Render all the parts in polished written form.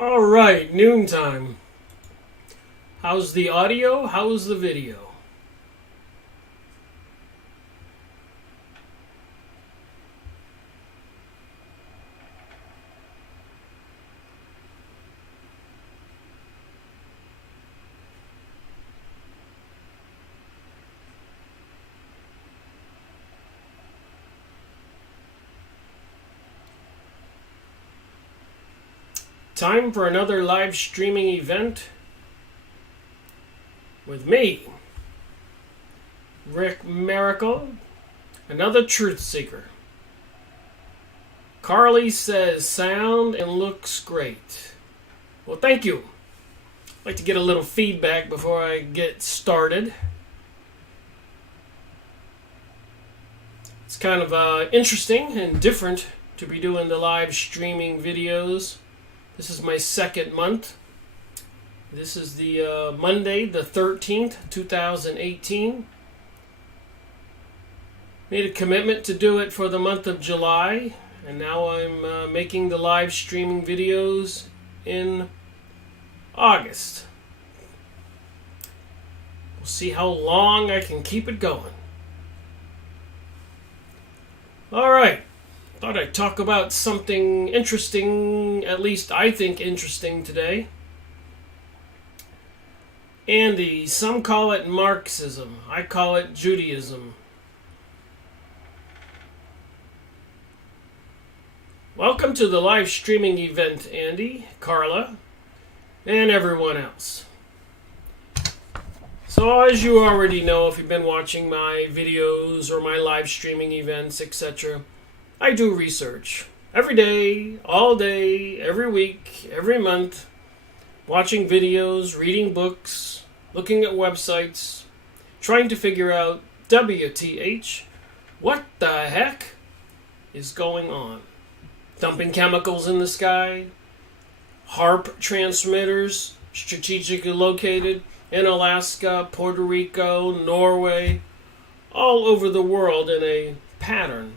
All right, noontime. How's the audio? How's the video? Time for another live streaming event with me, Rickmiracle, another truth seeker. Carly says sound and looks great. Well, thank you. I'd like to get a little feedback before I get started. It's kind of interesting and different to be doing the live streaming videos. This is my second month. This is the Monday, the 13th, 2018. Made a commitment to do it for the month of July, and now I'm making the live streaming videos in August. We'll see how long I can keep it going. All right. Thought I'd talk about something interesting, at least I think interesting today. Andy, some call it Marxism. I call it Judaism. Welcome to the live streaming event, Andy, Carla, and everyone else. So as you already know, if you've been watching my videos or my live streaming events, etc., I do research every day, all day, every week, every month, watching videos, reading books, looking at websites, trying to figure out WTH, what the heck is going on? Dumping chemicals in the sky, HARP transmitters strategically located in Alaska, Puerto Rico, Norway, all over the world in a pattern.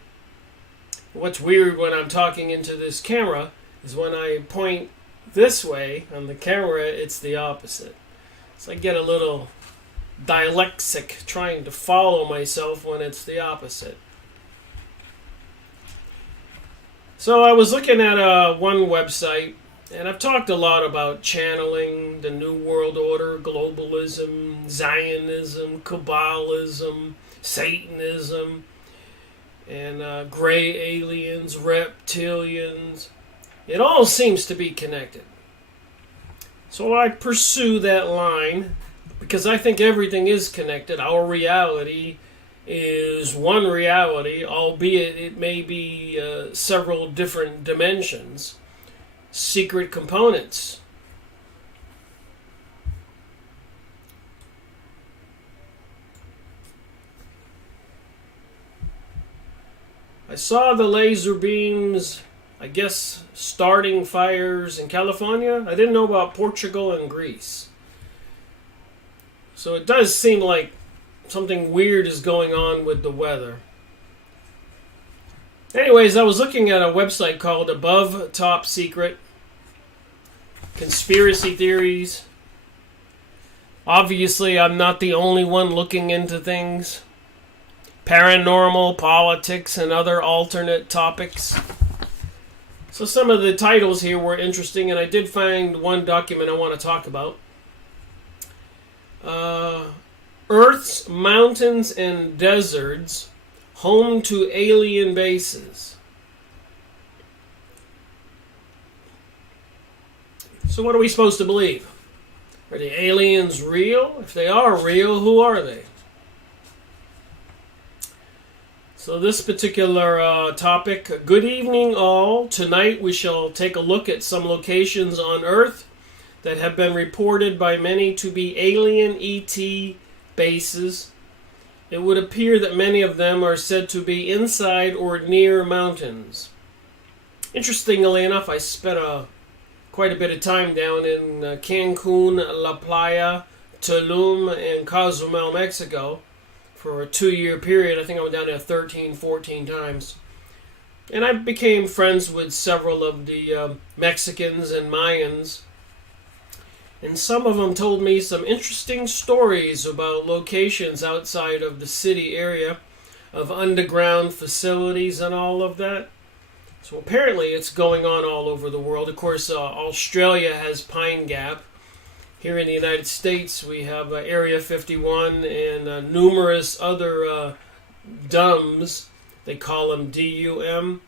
What's weird when I'm talking into this camera is when I point this way on the camera, it's the opposite. So I get a little dyslexic trying to follow myself when it's the opposite. So I was looking at one website, and I've talked a lot about channeling, the New World Order, globalism, Zionism, Kabbalism, Satanism, and gray aliens, reptilians. It all seems to be connected. So I pursue that line because I think everything is connected. Our reality is one reality, albeit it may be several different dimensions, secret components. I saw the laser beams, I guess, starting fires in California. I didn't know about Portugal and Greece. So it does seem like something weird is going on with the weather. Anyways, I was looking at a website called Above Top Secret. Conspiracy theories. Obviously, I'm not the only one looking into things. Paranormal, politics, and other alternate topics. So some of the titles here were interesting, and I did find one document I want to talk about. Earth's mountains and deserts, home to alien bases. So what are we supposed to believe? Are the aliens real? If they are real, who are they? So this particular topic, good evening all. Tonight we shall take a look at some locations on Earth that have been reported by many to be alien ET bases. It would appear that many of them are said to be inside or near mountains. Interestingly enough, I spent quite a bit of time down in Cancun, La Playa, Tulum, and Cozumel, Mexico. For a 2-year period. I think I went down there 13, 14 times. And I became friends with several of the Mexicans and Mayans. And some of them told me some interesting stories about locations outside of the city area, of underground facilities and all of that. So apparently it's going on all over the world. Of course, Australia has Pine Gap. Here in the United States, we have Area 51 and numerous other DUMs. They call them DUM,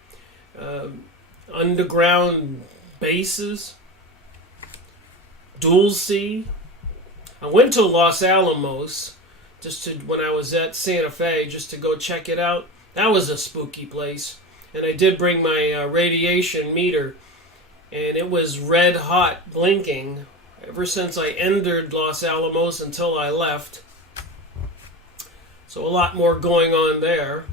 underground bases. Dulce. I went to Los Alamos when I was at Santa Fe just to go check it out. That was a spooky place. And I did bring my radiation meter, and it was red hot, blinking, ever since I entered Los Alamos until I left. So a lot more going on there.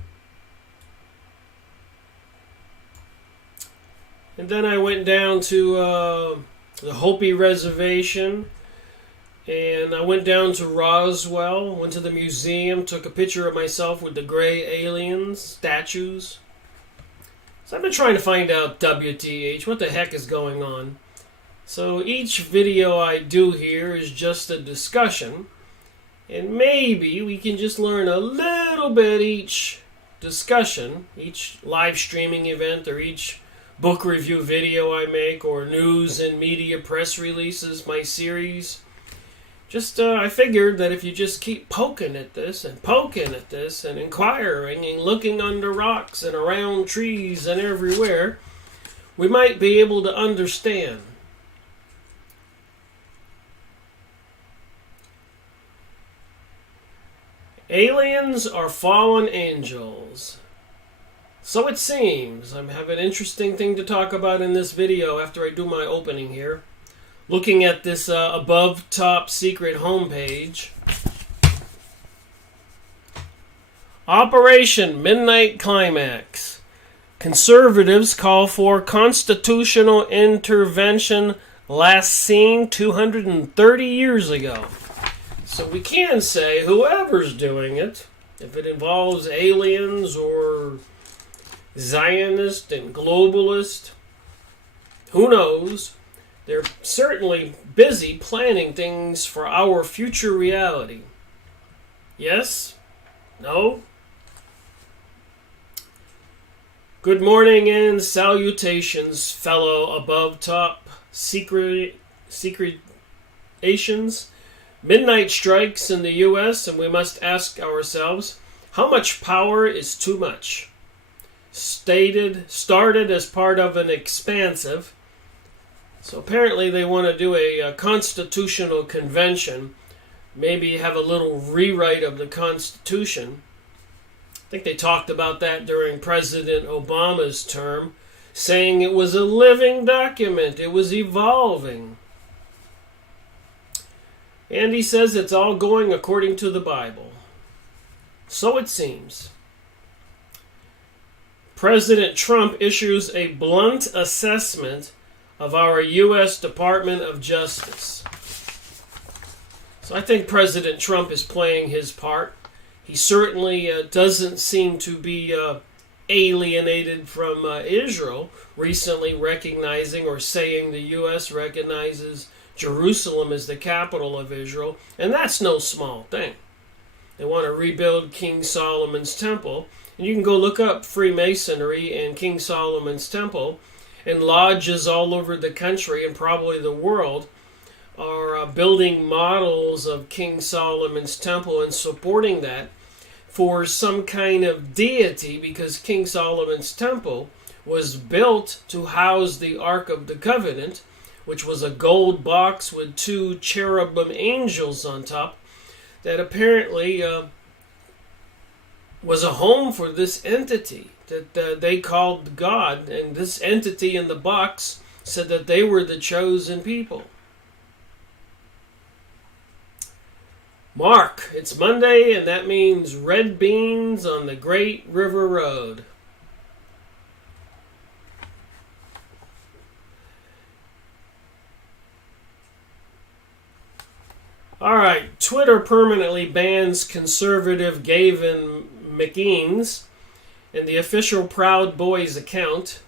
And then I went down to the Hopi Reservation, and I went down to Roswell, went to the museum, took a picture of myself with the gray aliens, statues. So I've been trying to find out, WTH, what the heck is going on. So each video I do here is just a discussion, and maybe we can just learn a little bit each discussion, each live streaming event, or each book review video I make, or news and media press releases, my series. I figured that if you just keep poking at this and inquiring and looking under rocks and around trees and everywhere, we might be able to understand. Aliens are fallen angels. So it seems. I have an interesting thing to talk about in this video after I do my opening here. Looking at this above top secret homepage. Operation Midnight Climax. Conservatives call for constitutional intervention last seen 230 years ago. So we can say whoever's doing it, if it involves aliens or Zionist and globalist, who knows? They're certainly busy planning things for our future reality. Yes? No? Good morning and salutations, fellow above top secretations. Midnight strikes in the U.S. and we must ask ourselves, how much power is too much? Started as part of an expansive. So apparently they want to do a constitutional convention, maybe have a little rewrite of the Constitution. I think they talked about that during President Obama's term, saying it was a living document, it was evolving. And he says it's all going according to the Bible. So it seems. President Trump issues a blunt assessment of our U.S. Department of Justice. So I think President Trump is playing his part. He certainly doesn't seem to be alienated from Israel, recently recognizing or saying the U.S. recognizes Jerusalem as the capital of Israel, and that's no small thing. They want to rebuild King Solomon's temple. And you can go look up Freemasonry and King Solomon's Temple, and lodges all over the country and probably the world are building models of King Solomon's Temple and supporting that for some kind of deity, because King Solomon's Temple was built to house the Ark of the Covenant, which was a gold box with two cherubim angels on top that apparently was a home for this entity that they called God, and this entity in the box said that they were the chosen people. Mark, it's Monday, and that means red beans on the Great River Road. All right, Twitter permanently bans conservative Gavin McInnes. and the official Proud Boys account.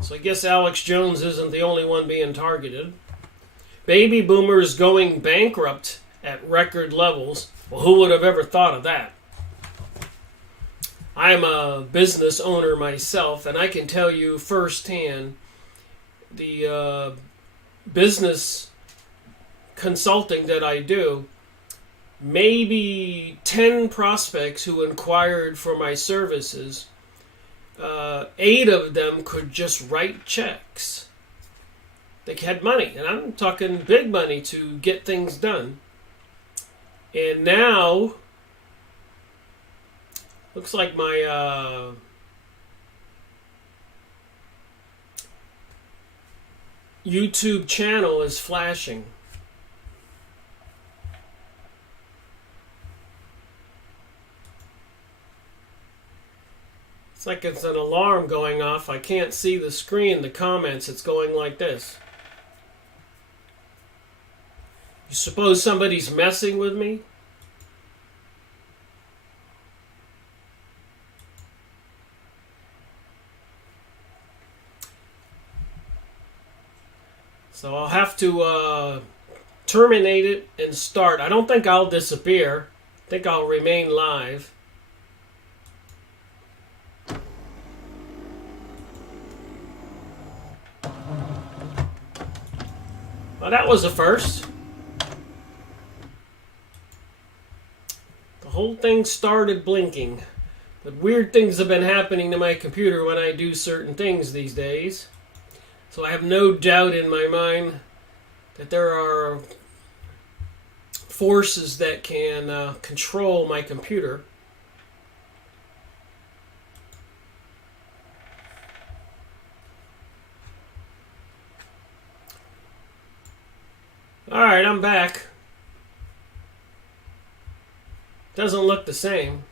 So I guess Alex Jones isn't the only one being targeted. Baby boomers going bankrupt at record levels. Well, who would have ever thought of that? I'm a business owner myself, and I can tell you firsthand the business consulting that I do, maybe 10 prospects who inquired for my services, 8 of them could just write checks. They had money, and I'm talking big money to get things done. And now, looks like my YouTube channel is flashing. It's like it's an alarm going off. I can't see the screen, the comments. It's going like this. You suppose somebody's messing with me? So I'll have to terminate it and start. I don't think I'll disappear. I think I'll remain live. Well, that was a first. The whole thing started blinking. But weird things have been happening to my computer when I do certain things these days. So I have no doubt in my mind that there are forces that can control my computer. Alright, I'm back. Doesn't look the same.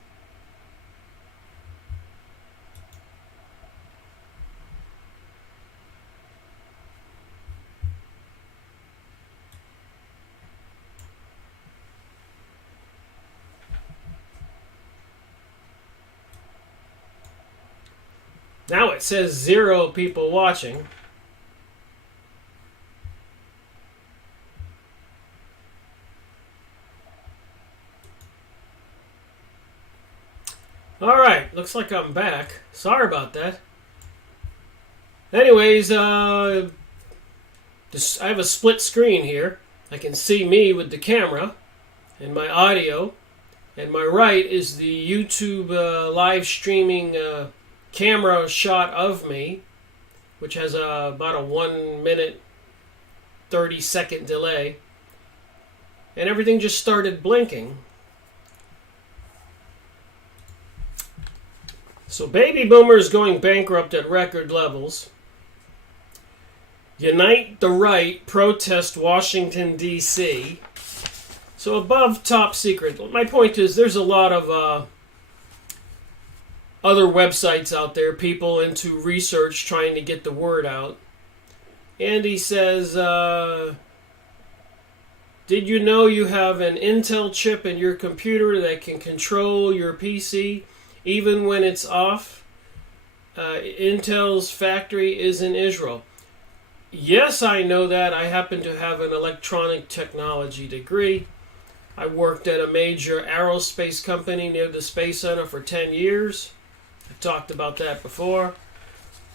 Now it says 0 people watching. Alright, looks like I'm back. Sorry about that. Anyways, I have a split screen here. I can see me with the camera and my audio. And my right is the YouTube live streaming camera shot of me, which has about a 1 minute 30-second delay. And everything just started blinking. So baby boomers going bankrupt at record levels. Unite the right, protest Washington, D.C. So above top secret. My point is there's a lot of other websites out there, people into research trying to get the word out. And he says, did you know you have an Intel chip in your computer that can control your PC even when it's off? Intel's factory is in Israel. Yes, I know that. I happen to have an electronic technology degree. I worked at a major aerospace company near the Space Center for 10 years. I've talked about that before.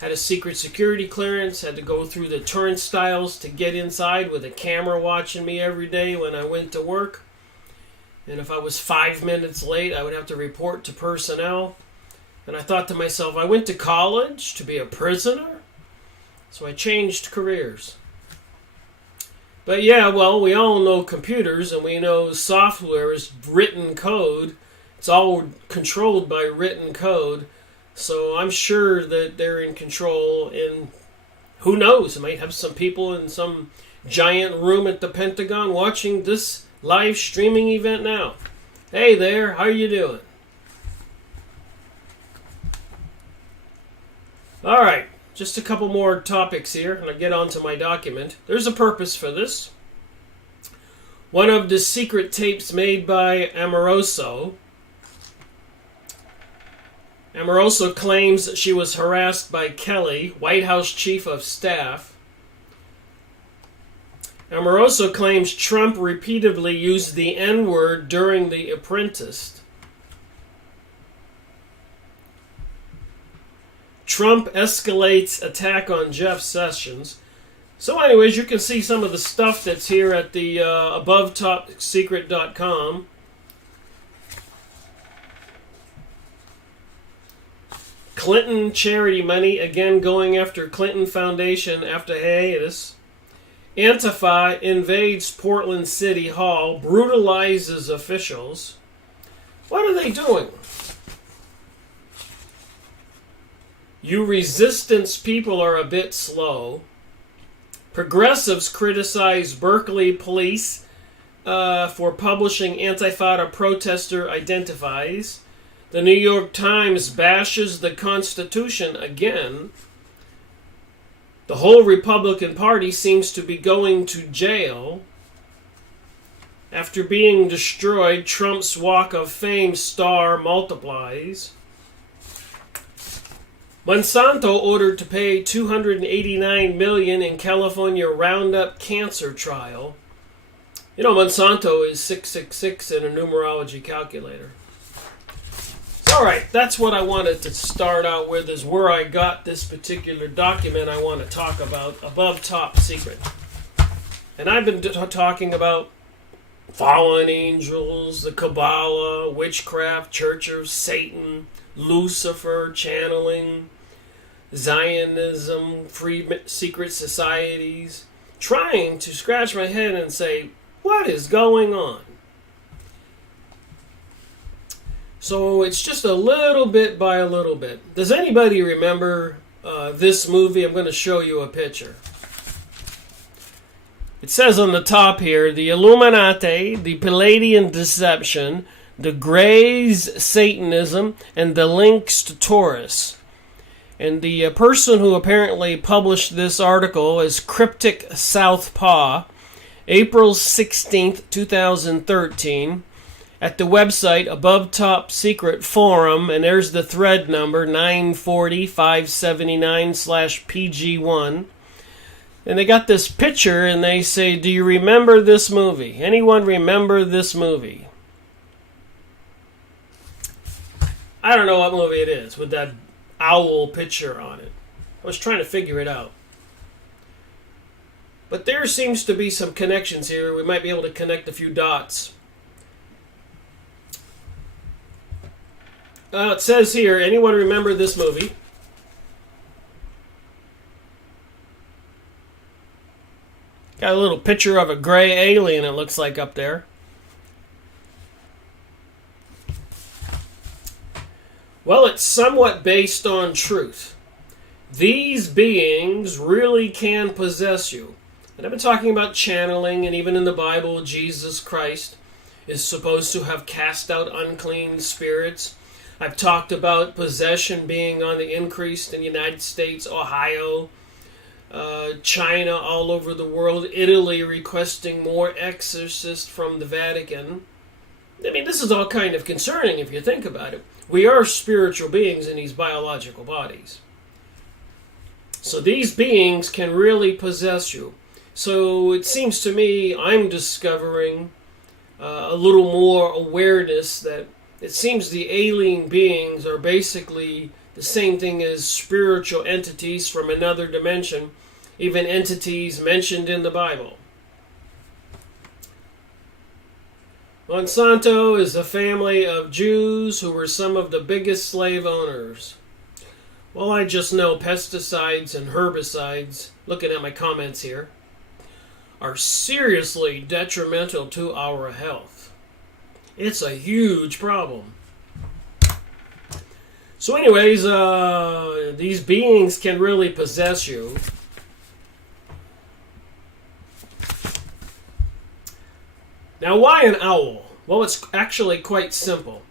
Had a secret security clearance. Had to go through the turnstiles to get inside with a camera watching me every day when I went to work. And if I was 5 minutes late, I would have to report to personnel. And I thought to myself, I went to college to be a prisoner? So I changed careers. But yeah, well, we all know computers and we know software is written code. It's all controlled by written code. So I'm sure that they're in control, and who knows, I might have some people in some giant room at the Pentagon watching this live streaming event now. Hey there, how you doing? Alright, just a couple more topics here, and I'll get on to my document. There's a purpose for this. One of the secret tapes made by Amoroso Amoroso claims that she was harassed by Kelly, White House Chief of Staff. Amoroso claims Trump repeatedly used the N-word during The Apprentice. Trump escalates attack on Jeff Sessions. So anyways, you can see some of the stuff that's here at the abovetopsecret.com. Clinton charity money, again going after Clinton Foundation after hiatus. Antifa invades Portland City Hall, brutalizes officials. What are they doing? You resistance people are a bit slow. Progressives criticize Berkeley police for publishing Antifada protester identifies. The New York Times bashes the Constitution again. The whole Republican Party seems to be going to jail. After being destroyed, Trump's Walk of Fame star multiplies. Monsanto ordered to pay $289 million in California Roundup cancer trial. You know, Monsanto is 666 in a numerology calculator. All right, that's what I wanted to start out with, is where I got this particular document I want to talk about, Above Top Secret. And I've been talking about fallen angels, the Kabbalah, witchcraft, Church of Satan, Lucifer, channeling, Zionism, free secret societies, trying to scratch my head and say, what is going on? So it's just a little bit by a little bit. Does anybody remember this movie? I'm going to show you a picture. It says on the top here, the Illuminati, the Pleaidian deception, the Greys Satanism, and the links to Taurus. And the person who apparently published this article is Cryptic Southpaw, April 16th, 2013. At the website Above Top Secret Forum, and there's the thread number 940-579/PG1. And they got this picture and they say, do you remember this movie? Anyone remember this movie? I don't know what movie it is with that owl picture on it. I was trying to figure it out. But there seems to be some connections here. We might be able to connect a few dots. It says here, anyone remember this movie? Got a little picture of a gray alien, it looks like, up there. Well, it's somewhat based on truth. These beings really can possess you. And I've been talking about channeling, and even in the Bible, Jesus Christ is supposed to have cast out unclean spirits. I've talked about possession being on the increase in the United States, Ohio, China, all over the world, Italy requesting more exorcists from the Vatican. I mean, this is all kind of concerning if you think about it. We are spiritual beings in these biological bodies. So these beings can really possess you. So it seems to me I'm discovering a little more awareness that it seems the alien beings are basically the same thing as spiritual entities from another dimension, even entities mentioned in the Bible. Monsanto is a family of Jews who were some of the biggest slave owners. Well, I just know pesticides and herbicides, looking at my comments here, are seriously detrimental to our health. It's a huge problem. So anyways, these beings can really possess you. Now, why an owl? Well, it's actually quite simple.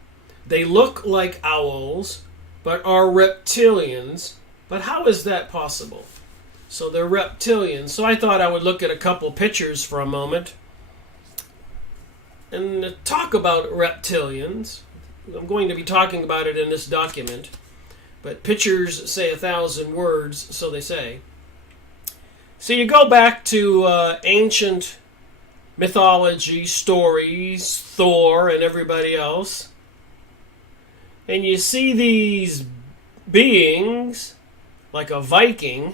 They look like owls, but are reptilians. But how is that possible? So they're reptilians. So I thought I would look at a couple pictures for a moment and talk about reptilians. I'm going to be talking about it in this document. But pictures say 1,000 words, so they say. So you go back to ancient mythology, stories, Thor and everybody else, and you see these beings, like a Viking,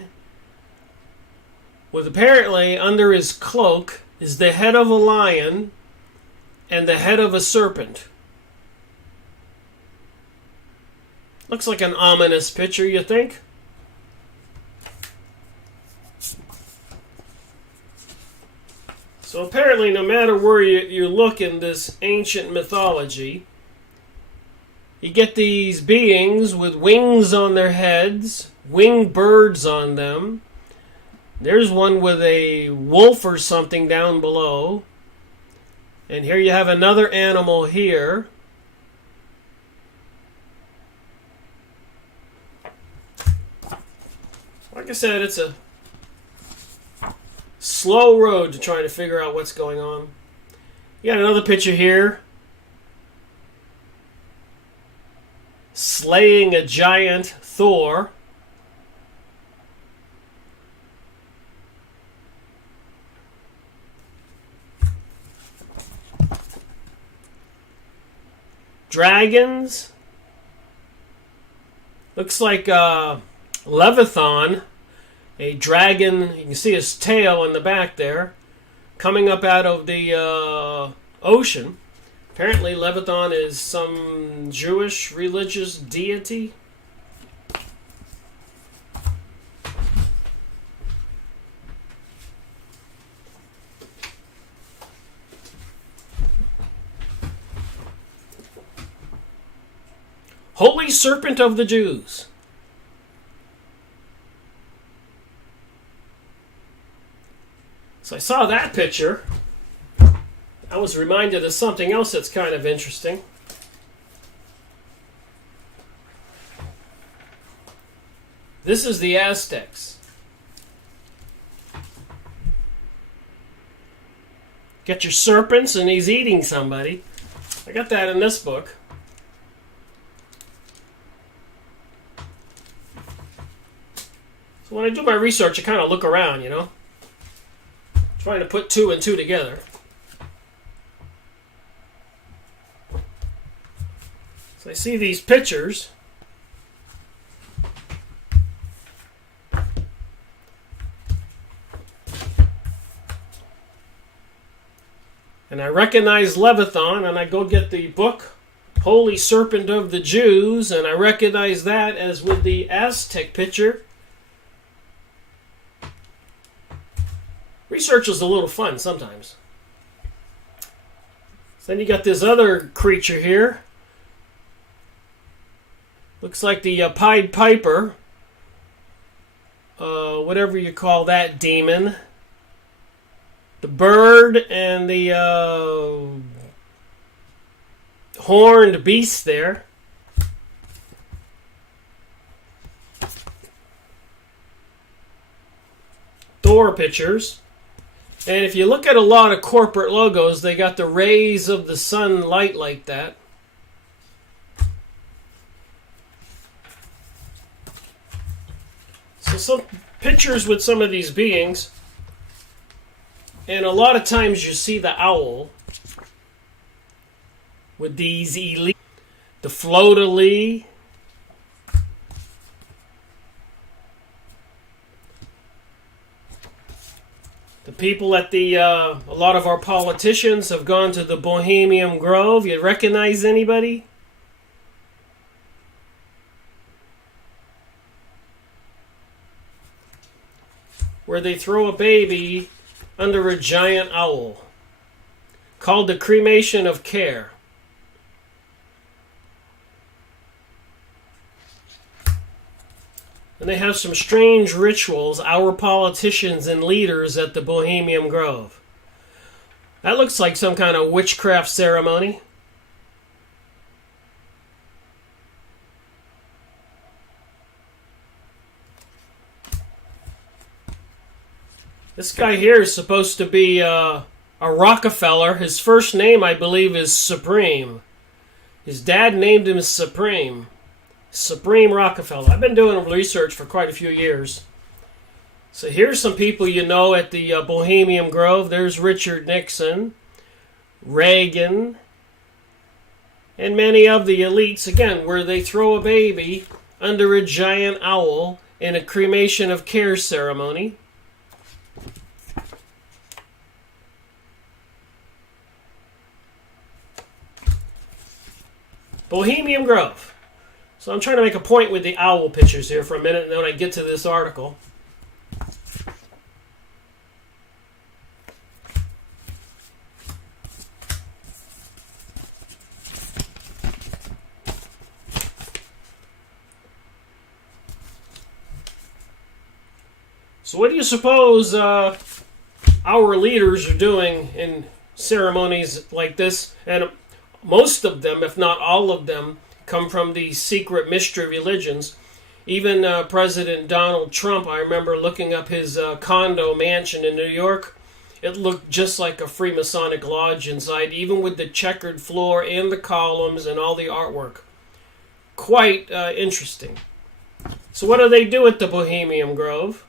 with apparently under his cloak is the head of a lion and the head of a serpent. Looks like an ominous picture, you think? So apparently, no matter where you look in this ancient mythology, you get these beings with wings on their heads, winged birds on them. There's one with a wolf or something down below. And here you have another animal here. Like I said, it's a slow road to trying to figure out what's going on. You got another picture here. Slaying a giant Thor. Dragons. Looks like Leviathan, a dragon. You can see his tail in the back there, coming up out of the ocean. Apparently, Leviathan is some Jewish religious deity. Holy Serpent of the Jews. So I saw that picture. I was reminded of something else that's kind of interesting. This is the Aztecs. Get your serpents and he's eating somebody. I got that in this book. So when I do my research, I kind of look around, you know. Trying to put two and two together. So I see these pictures. And I recognize Leviathan, and I go get the book, Holy Serpent of the Jews, and I recognize that as with the Aztec picture. Research is a little fun sometimes. So then you got this other creature here. Looks like the Pied Piper. Whatever you call that demon. The bird and the horned beast there. Thor pictures. And if you look at a lot of corporate logos, they got the rays of the sun light like that. So some pictures with some of these beings. And a lot of times you see the owl with these elite. The fleur-de-lis. The people at the, a lot of our politicians have gone to the Bohemian Grove. You recognize anybody? Where they throw a baby under a giant owl. Called the cremation of care. And they have some strange rituals, our politicians and leaders at the Bohemian Grove. That looks like some kind of witchcraft ceremony. This guy here is supposed to be a Rockefeller. His first name, I believe, is Supreme. His dad named him Supreme. Supreme Rockefeller. I've been doing research for quite a few years. So here's some people you know at the Bohemian Grove. There's Richard Nixon, Reagan, and many of the elites, again, where they throw a baby under a giant owl in a cremation of care ceremony. Bohemian Grove. So I'm trying to make a point with the owl pictures here for a minute, and then when I get to this article. So what do you suppose our leaders are doing in ceremonies like this? And most of them, if not all of them, come from these secret mystery religions. Even President Donald Trump, I remember looking up his condo mansion in New York. It looked just like a Freemasonic lodge inside, even with the checkered floor and the columns and all the artwork. Quite interesting. So what do they do at the Bohemian Grove?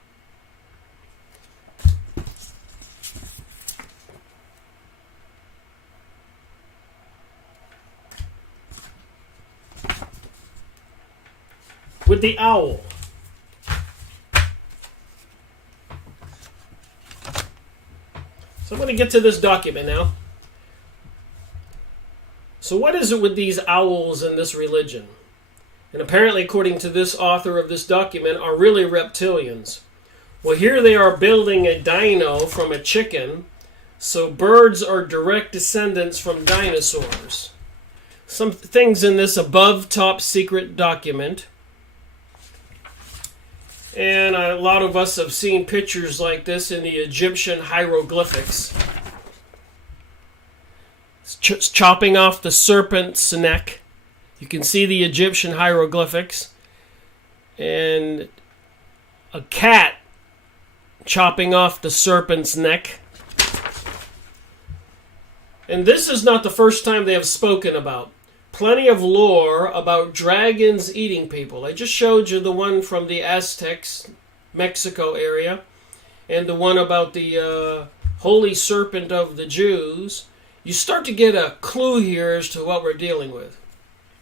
With the owl. So I'm going to get to this document now. So what is it with these owls in this religion? And apparently, according to this author of this document, are really reptilians. Well, here they are building a dino from a chicken, so birds are direct descendants from dinosaurs. Some things in this above top secret document. And a lot of us have seen pictures like this in the Egyptian hieroglyphics. It's chopping off the serpent's neck. You can see the Egyptian hieroglyphics. And a cat chopping off the serpent's neck. And this is not the first time they have spoken about. Plenty of lore about dragons eating people. I just showed you the one from the Aztecs, Mexico area, and the one about the holy serpent of the Jews. You start to get a clue here as to what we're dealing with.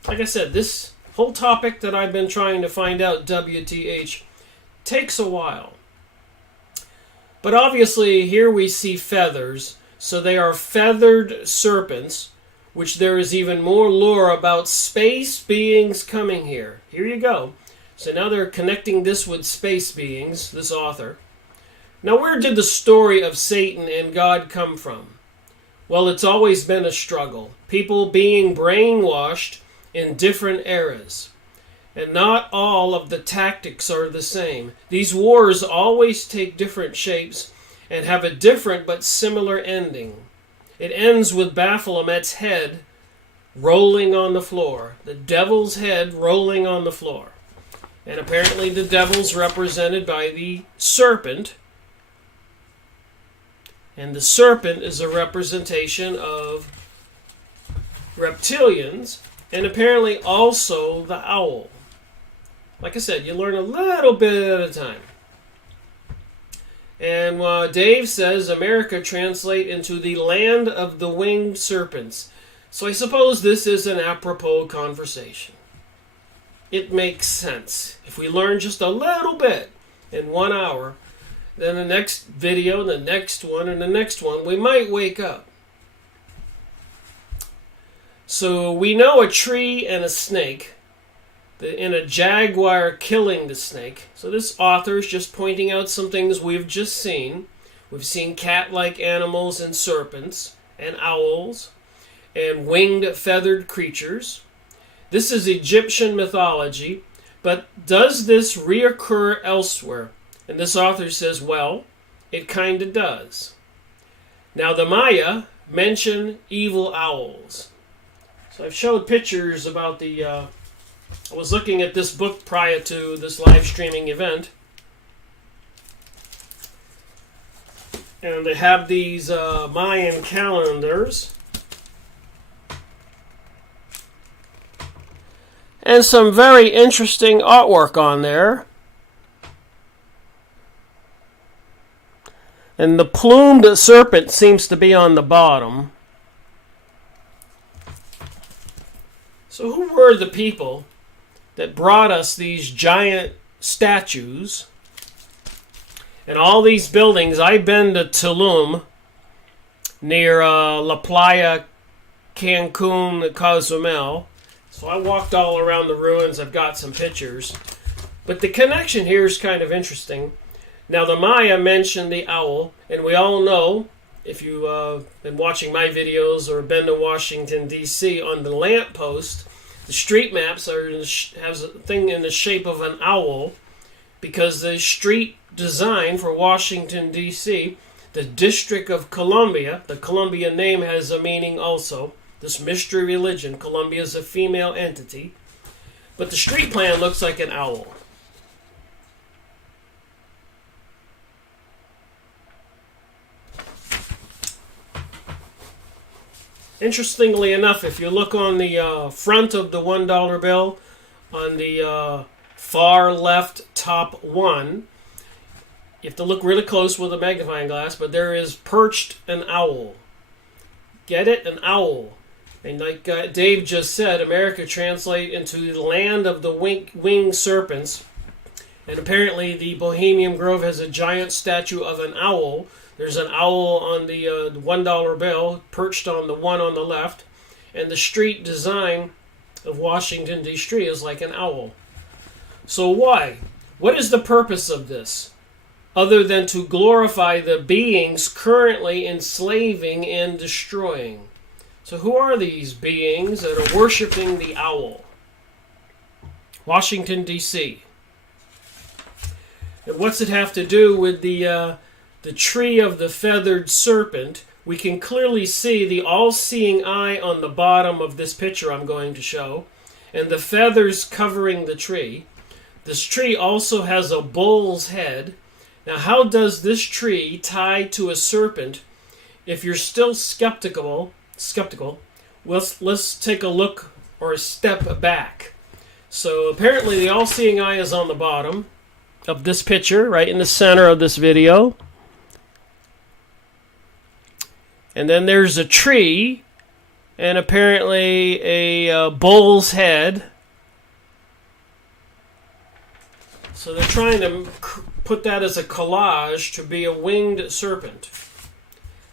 Like I said, this whole topic that I've been trying to find out, WTH, takes a while. But obviously, here we see feathers, so they are feathered serpents, which there is even more lore about space beings coming here. Here you go. So now they're connecting this with space beings, this author. Now where did the story of Satan and God come from? Well, it's always been a struggle. People being brainwashed in different eras. And not all of the tactics are the same. These wars always take different shapes and have a different but similar ending. It ends with Baphomet's head rolling on the floor. The devil's head rolling on the floor. And apparently the devil's represented by the serpent. And the serpent is a representation of reptilians. And apparently also the owl. Like I said, you learn a little bit at a time. And Dave says America translate into the land of the winged serpents. So I suppose this is an apropos conversation. It makes sense. If we learn just a little bit in 1 hour, then the next video, the next one, and the next one, we might wake up. So we know a tree and a snake. And a jaguar killing the snake. So this author is just pointing out some things we've just seen. We've seen cat-like animals and serpents and owls and winged feathered creatures. This is Egyptian mythology, but does this reoccur elsewhere? And this author says, well, it kind of does. Now the Maya mention evil owls. So I've showed pictures about the... I was looking at this book prior to this live streaming event. And they have these Mayan calendars. and some very interesting artwork on there. And the plumed serpent seems to be on the bottom. So who were the people that brought us these giant statues and all these buildings? I've been to Tulum near La Playa, Cancun, Cozumel. So I walked all around the ruins. I've got some pictures. But the connection here is kind of interesting. Now, the Maya mentioned the owl, and we all know, if you've been watching my videos or been to Washington, D.C., on the lamppost, the street maps has a thing in the shape of an owl, because the street design for Washington, D.C., the District of Columbia, the Columbia name has a meaning also. This mystery religion, Columbia is a female entity, but the street plan looks like an owl. Interestingly enough, if you look on the front of the $1 bill, on the far left top one, you have to look really close with a magnifying glass, but there is perched an owl. Get it? An owl. And like Dave just said, America translate into the land of the winged serpents. And apparently the Bohemian Grove has a giant statue of an owl. There's an owl on the $1 bill, perched on the one on the left. And the street design of Washington, D.C. is like an owl. So why? What is the purpose of this? Other than to glorify the beings currently enslaving and destroying. So who are these beings that are worshiping the owl? Washington, D.C. And what's it have to do with the tree of the feathered serpent? We can clearly see the all-seeing eye on the bottom of this picture I'm going to show, and the feathers covering the tree. This tree also has a bull's head. Now, how does this tree tie to a serpent? If you're still skeptical, let's take a look or a step back. So apparently the all-seeing eye is on the bottom of this picture, right in the center of this video. And then there's a tree, and apparently a bull's head. So they're trying to put that as a collage to be a winged serpent.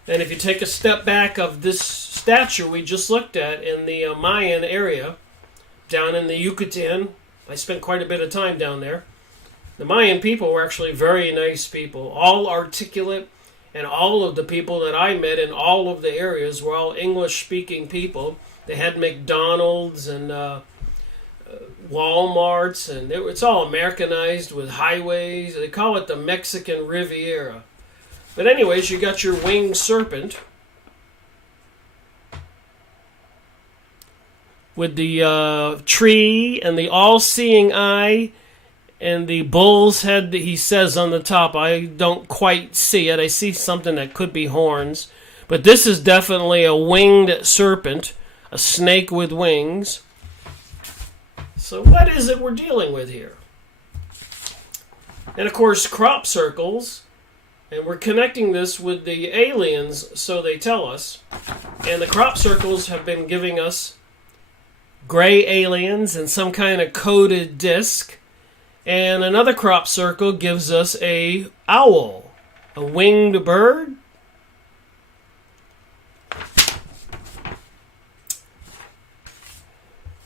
And if you take a step back of this statue we just looked at in the Mayan area, down in the Yucatan, I spent quite a bit of time down there. The Mayan people were actually very nice people, all articulate, and all of the people that I met in all of the areas were all English-speaking people. They had McDonald's and Walmarts, and it's all Americanized with highways. They call it the Mexican Riviera. But anyways, you got your winged serpent with the tree and the all-seeing eye and the bull's head that he says on the top. I don't quite see it. I see something that could be horns. But this is definitely a winged serpent, a snake with wings. So what is it we're dealing with here? And of course, crop circles. And we're connecting this with the aliens, so they tell us. And the crop circles have been giving us gray aliens and some kind of coated disc. And another crop circle gives us a owl, a winged bird.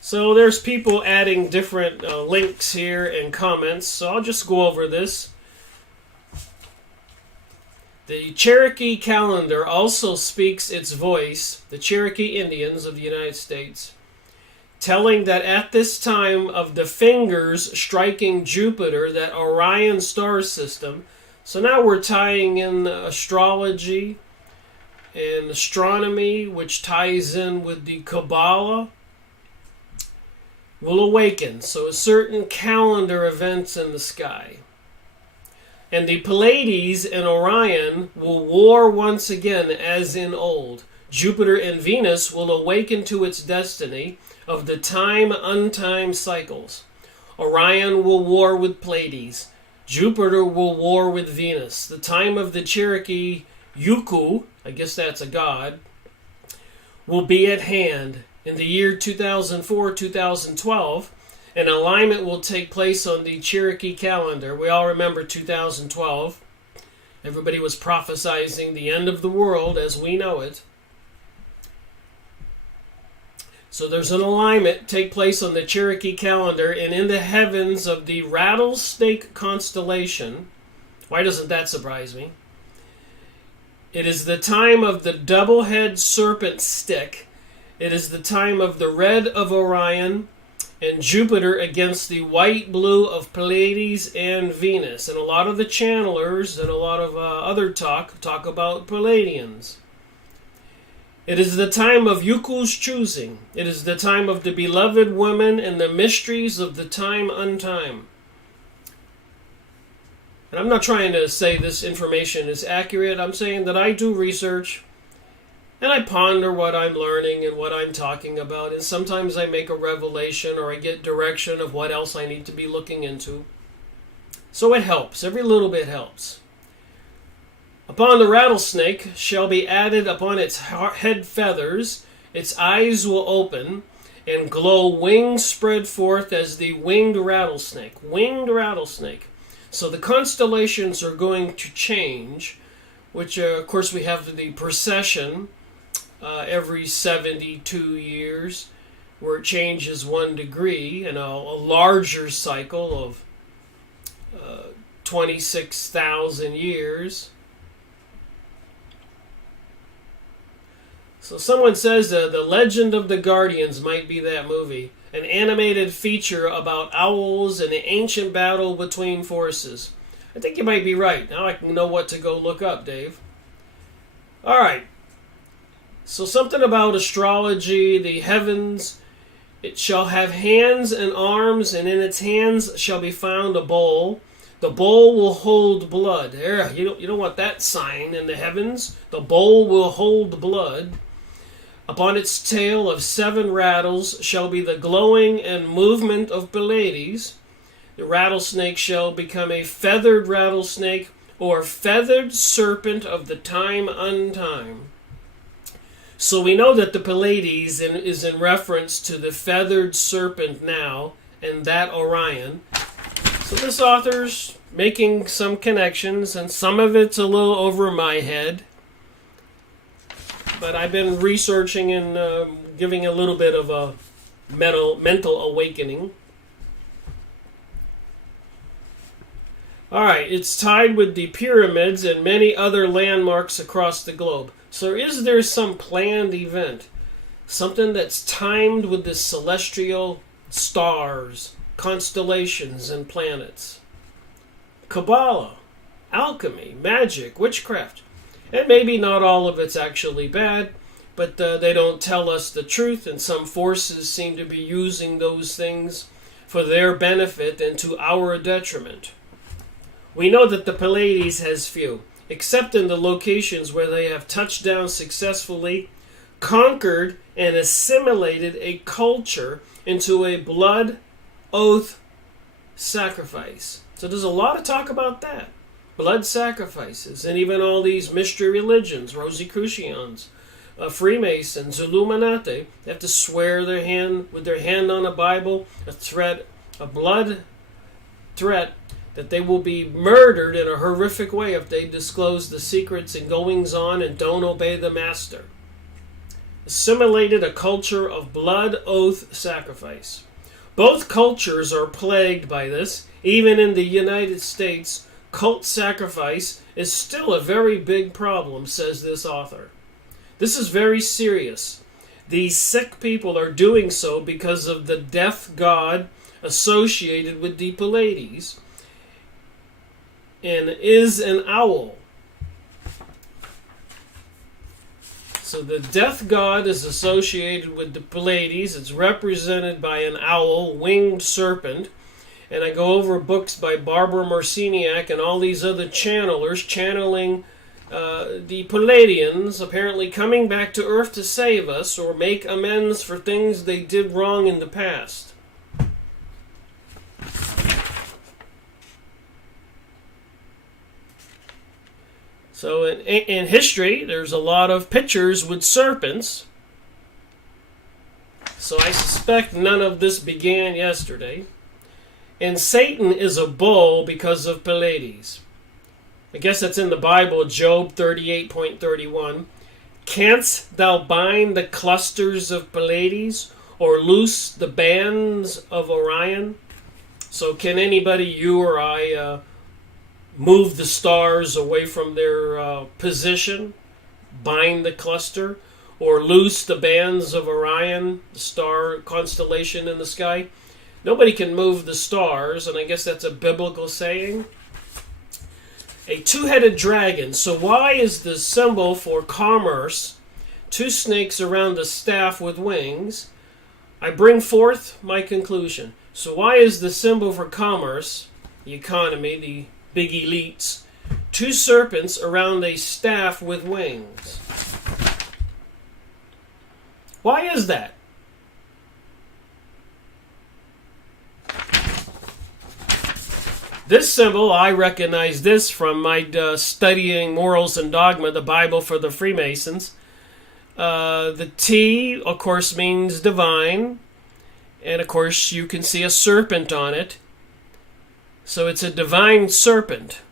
So there's people adding different links here and comments, so I'll just go over this. The Cherokee calendar also speaks its voice, the Cherokee Indians of the United States, telling that at this time of the fingers striking Jupiter, that Orion star system, so now we're tying in astrology and astronomy, which ties in with the Kabbalah, will awaken. So a certain calendar events in the sky. And the Pleiades and Orion will war once again as in old. Jupiter and Venus will awaken to its destiny. of the time-untime cycles. Orion will war with Pleiades. Jupiter will war with Venus. The time of the Cherokee Yuku, I guess that's a god, will be at hand. In the year 2004-2012, an alignment will take place on the Cherokee calendar. We all remember 2012. Everybody was prophesizing the end of the world as we know it. So there's an alignment take place on the Cherokee calendar and in the heavens of the Rattlesnake constellation. Why doesn't that surprise me? It is the time of the double-head serpent stick. It is the time of the red of Orion and Jupiter against the white-blue of Pleiades and Venus. And a lot of the channelers and a lot of other talk about Pleaidians. It is the time of Yuku's choosing. It is the time of the beloved woman and the mysteries of the time-untime. And I'm not trying to say this information is accurate. I'm saying that I do research and I ponder what I'm learning and what I'm talking about. And sometimes I make a revelation or I get direction of what else I need to be looking into. So it helps. Every little bit helps. Upon the rattlesnake shall be added upon its head feathers. Its eyes will open and glow, wings spread forth as the winged rattlesnake. Winged rattlesnake. So the constellations are going to change, which of course we have the precession every 72 years, where it changes 1 degree, and a larger cycle of 26,000 years. So someone says the Legend of the Guardians might be that movie. An animated feature about owls and the ancient battle between forces. I think you might be right. Now I know what to go look up, Dave. Alright. So something about astrology, the heavens. It shall have hands and arms, and in its hands shall be found a bowl. The bowl will hold blood. There, you don't want that sign in the heavens. The bowl will hold blood. Upon its tail of 7 rattles shall be the glowing and movement of Pleiades. The rattlesnake shall become a feathered rattlesnake or feathered serpent of the time-untime. So we know that the Pleiades is in reference to the feathered serpent now and that Orion. So this author's making some connections, and some of it's a little over my head. But I've been researching and giving a little bit of a mental awakening. Alright, it's tied with the pyramids and many other landmarks across the globe. So is there some planned event? Something that's timed with the celestial stars, constellations, and planets? Kabbalah, alchemy, magic, witchcraft. And maybe not all of it's actually bad, but they don't tell us the truth, and some forces seem to be using those things for their benefit and to our detriment. We know that the Pleiades has few, except in the locations where they have touched down successfully, conquered and assimilated a culture into a blood oath sacrifice. So there's a lot of talk about that. Blood sacrifices, and even all these mystery religions, Rosicrucians, Freemasons, Illuminati, they have to swear their hand with their hand on a Bible, a blood threat that they will be murdered in a horrific way if they disclose the secrets and goings on and don't obey the master. Assimilated a culture of blood oath sacrifice. Both cultures are plagued by this. Even in the United States, cult sacrifice is still a very big problem, says this author. This is very serious. These sick people are doing so because of the death god associated with the Pleiades and is an owl. So the death god is associated with the Pleiades. It's represented by an owl, winged serpent. And I go over books by Barbara Marciniak and all these other channelers channeling the Pleaidians apparently coming back to Earth to save us or make amends for things they did wrong in the past. So in history, there's a lot of pictures with serpents. So I suspect none of this began yesterday. And Satan is a bull because of Pleiades. I guess that's in the Bible, Job 38.31. Canst thou bind the clusters of Pleiades, or loose the bands of Orion? So can anybody, you or I, move the stars away from their position, bind the cluster, or loose the bands of Orion, the star constellation in the sky? Nobody can move the stars, and I guess that's a biblical saying. A two-headed dragon. So why is the symbol for commerce two snakes around a staff with wings? I bring forth my conclusion. So why is the symbol for commerce, the economy, the big elites, two serpents around a staff with wings? Why is that? This symbol, I recognize this from my studying Morals and Dogma, the Bible for the Freemasons. The T, of course, means divine. And, of course, you can see a serpent on it. So it's a divine serpent.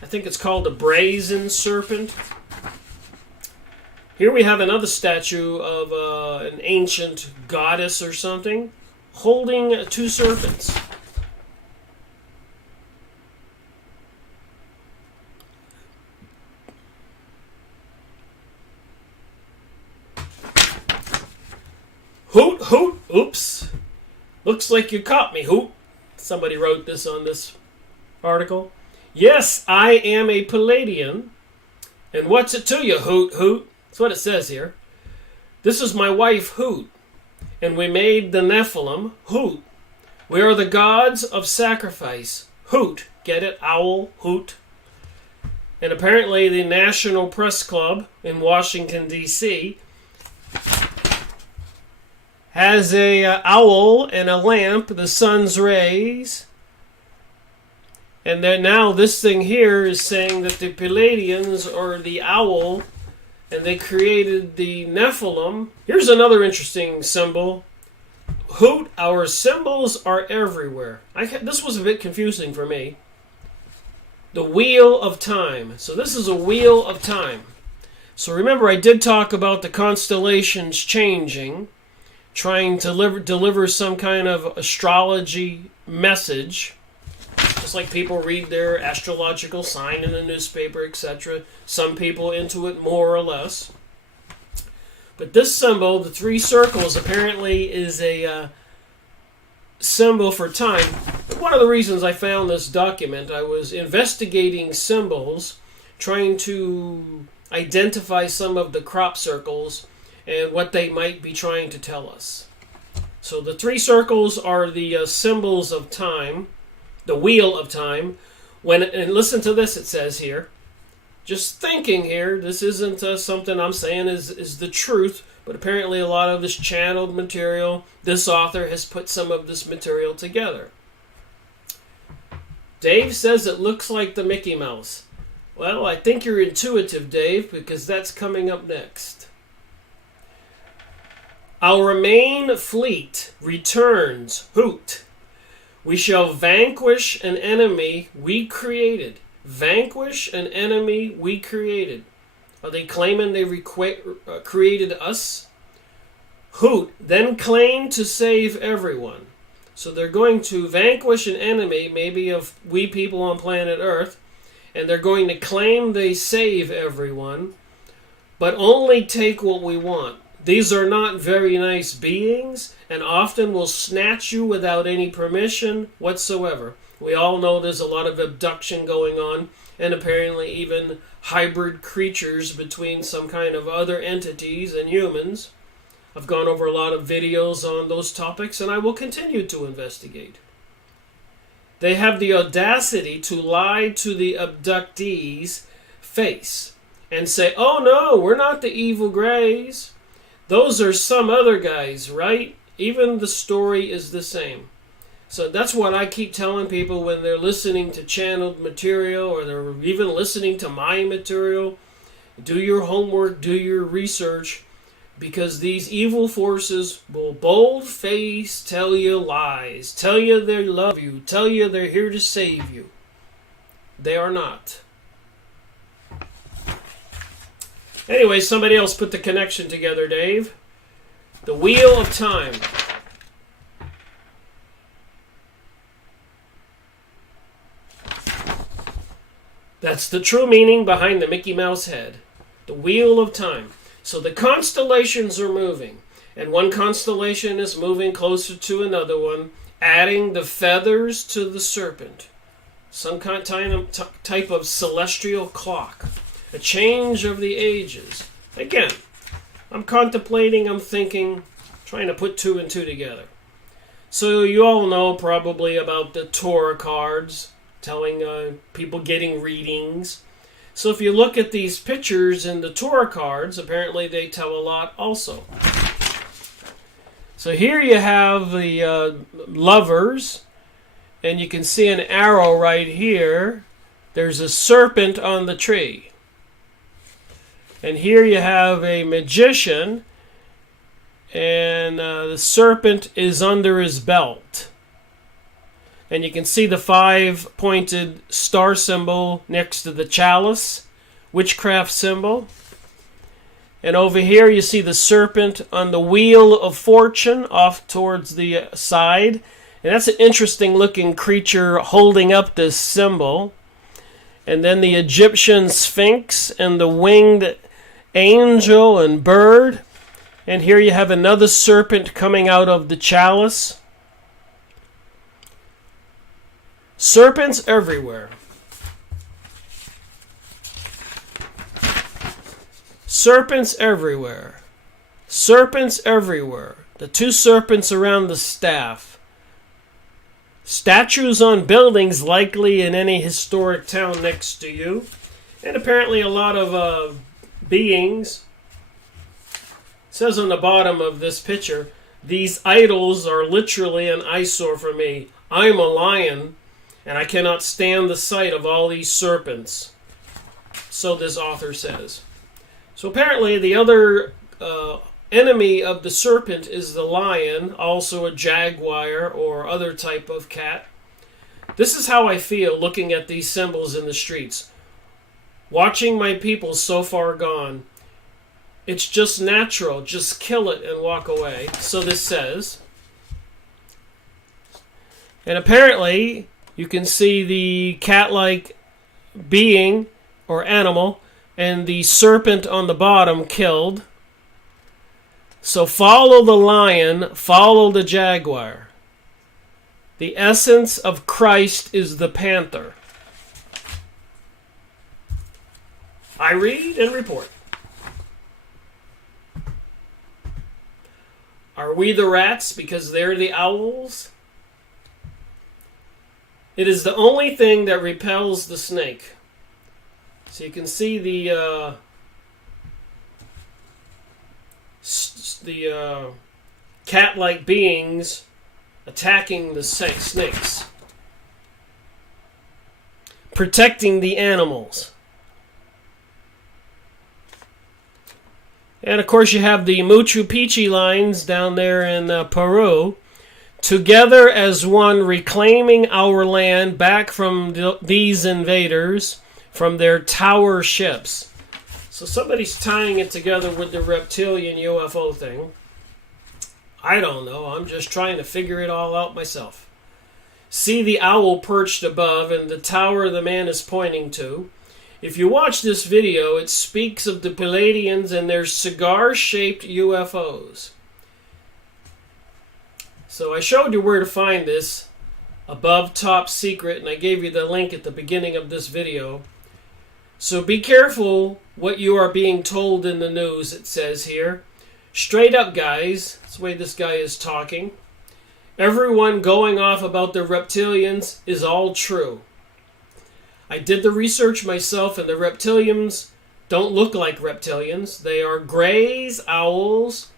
I think it's called a brazen serpent. Here we have another statue of an ancient goddess or something holding two serpents. Hoot, hoot, oops. Looks like you caught me, hoot. Somebody wrote this on this article. Yes, I am a Pleaidian. And what's it to you, hoot, hoot? That's what it says here. This is my wife, Hoot. And we made the Nephilim, Hoot. We are the gods of sacrifice, Hoot. Get it? Owl, Hoot. And apparently the National Press Club in Washington, D.C., has a owl and a lamp, the sun's rays. And then now this thing here is saying that the Pleaidians are the owl, and they created the Nephilim. Here's another interesting symbol. Hoot, our symbols are everywhere. This was a bit confusing for me. The Wheel of Time. So this is a Wheel of Time. So remember, I did talk about the constellations changing, trying to deliver some kind of astrology message, just like people read their astrological sign in the newspaper, etc. Some people into it more or less. But this symbol, the three circles, apparently is a symbol for time. One of the reasons I found this document, I was investigating symbols, trying to identify some of the crop circles and what they might be trying to tell us. So the three circles are the symbols of time, the wheel of time. And listen to this, it says here. Just thinking here, this isn't something I'm saying is the truth, but apparently a lot of this channeled material, this author has put some of this material together. Dave says it looks like the Mickey Mouse. Well, I think you're intuitive, Dave, because that's coming up next. Our main fleet returns, Hoot. We shall vanquish an enemy we created. Vanquish an enemy we created. Are they claiming they created us? Hoot, then claim to save everyone. So they're going to vanquish an enemy, maybe of we people on planet Earth, and they're going to claim they save everyone, but only take what we want. These are not very nice beings, and often will snatch you without any permission whatsoever. We all know there's a lot of abduction going on, and apparently even hybrid creatures between some kind of other entities and humans. I've gone over a lot of videos on those topics, and I will continue to investigate. They have the audacity to lie to the abductees' face and say, oh no, we're not the evil Greys. Those are some other guys, right? Even the story is the same. So that's what I keep telling people when they're listening to channeled material or they're even listening to my material. Do your homework, do your research, because these evil forces will bold-face tell you lies, tell you they love you, tell you they're here to save you. They are not. Anyway, somebody else put the connection together, Dave. The Wheel of Time. That's the true meaning behind the Mickey Mouse head. The Wheel of Time. So the constellations are moving. And one constellation is moving closer to another one, adding the feathers to the serpent. Some type of celestial clock. A change of the ages. Again, I'm contemplating, I'm thinking, trying to put two and two together. So you all know probably about the Torah cards, telling people getting readings. So if you look at these pictures in the Torah cards, apparently they tell a lot also. So here you have the lovers, and you can see an arrow right here. There's a serpent on the tree. And here you have a magician, and the serpent is under his belt. And you can see the 5-pointed star symbol next to the chalice, witchcraft symbol. And over here you see the serpent on the wheel of fortune off towards the side. And that's an interesting looking creature holding up this symbol. And then the Egyptian sphinx and the winged angel and bird. And here you have another serpent coming out of the chalice. Serpents everywhere. Serpents everywhere. Serpents everywhere. The two serpents around the staff. Statues on buildings likely in any historic town next to you. And apparently a lot of beings. It says on the bottom of this picture, these idols are literally an eyesore for me. I'm a lion, and I cannot stand the sight of all these serpents. So this author says. So apparently the other enemy of the serpent is the lion, also a jaguar or other type of cat. This is how I feel looking at these symbols in the streets. Watching my people so far gone. It's just natural. Just kill it and walk away. So this says. And apparently you can see the cat-like being or animal and the serpent on the bottom killed. So follow the lion, follow the jaguar. The essence of Christ is the panther. I read and report. Are we the rats because they're the owls? It is the only thing that repels the snake. So you can see the cat-like beings attacking the snakes, protecting the animals. And of course you have the Machu Picchu lines down there in Peru, together as one, reclaiming our land back from these invaders from their tower ships. So somebody's tying it together with the reptilian UFO thing. I don't know. I'm just trying to figure it all out myself. See the owl perched above and the tower the man is pointing to. If you watch this video, it speaks of the Pleaidians and their cigar-shaped UFOs. So I showed you where to find this above top secret, and I gave you the link at the beginning of this video. So be careful what you are being told in the news, it says here. Straight up, guys. That's the way this guy is talking. everyone going off about the reptilians is all true. I did the research myself, and the reptilians don't look like reptilians. They are greys, owls.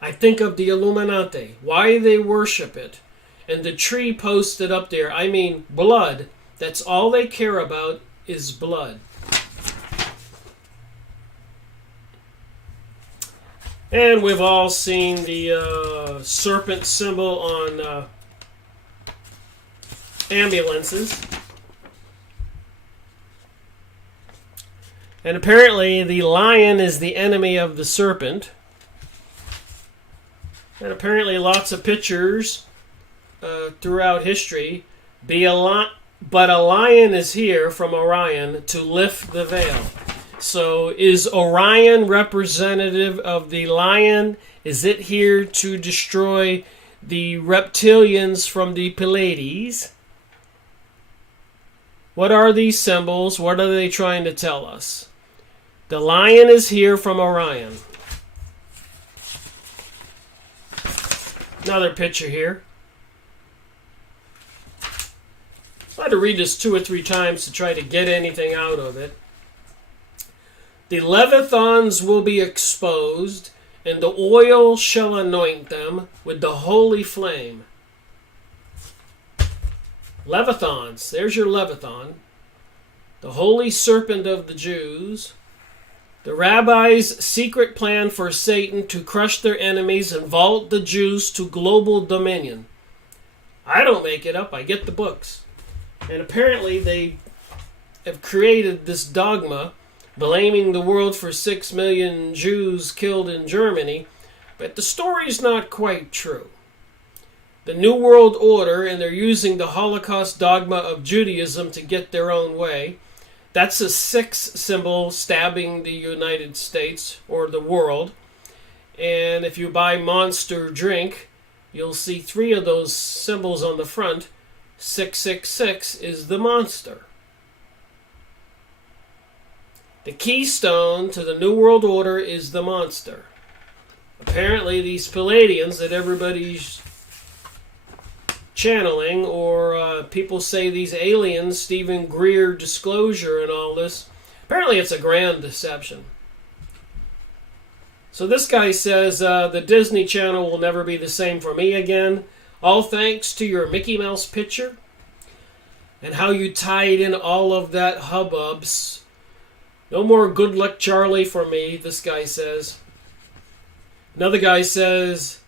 I think of the Illuminati, why they worship it. And the tree posted up there, I mean blood. That's all they care about is blood. And we've all seen the serpent symbol on ambulances. And apparently the lion is the enemy of the serpent. And apparently lots of pictures throughout history. But a lion is here from Orion to lift the veil. So is Orion representative of the lion? Is it here to destroy the reptilians from the Pleaidians? What are these symbols? What are they trying to tell us? The lion is here from Orion. Another picture here. I had to read this 2 or 3 times to try to get anything out of it. The Leviathans will be exposed, and the oil shall anoint them with the holy flame. Leviathans, there's your Leviathan. The holy serpent of the Jews. The rabbis' secret plan for Satan to crush their enemies and vault the Jews to global dominion. I don't make it up, I get the books. And apparently they have created this dogma blaming the world for 6 million Jews killed in Germany, but the story's not quite true. The New World Order, and they're using the Holocaust dogma of Judaism to get their own way. That's a 6 symbol stabbing the United States or the world. And if you buy Monster drink, you'll see 3 of those symbols on the front. 666 is the monster. The keystone to the New World Order is the monster. Apparently these Pleaidians that everybody's channeling, or people say these aliens, Stephen Greer disclosure and all this, apparently it's a grand deception. So this guy says, the Disney Channel will never be the same for me again. All thanks to your Mickey Mouse picture and how you tied in all of that hubbubs. No more good luck Charlie for me, this guy says. Another guy says,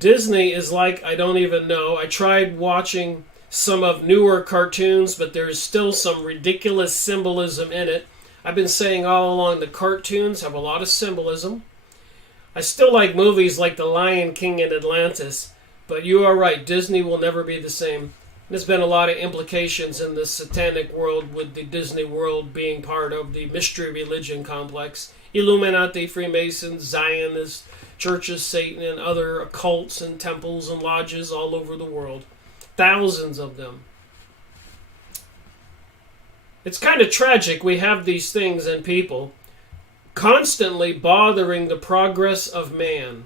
Disney is like, I don't even know. I tried watching some of newer cartoons, but there's still some ridiculous symbolism in it. I've been saying all along the cartoons have a lot of symbolism. I still like movies like The Lion King and Atlantis, but you are right, Disney will never be the same. There's been a lot of implications in the satanic world with the Disney World being part of the mystery religion complex. Illuminati, Freemasons, Zionists, churches, Satan, and other occults and temples and lodges all over the world. Thousands of them. It's kind of tragic we have these things and people constantly bothering the progress of man.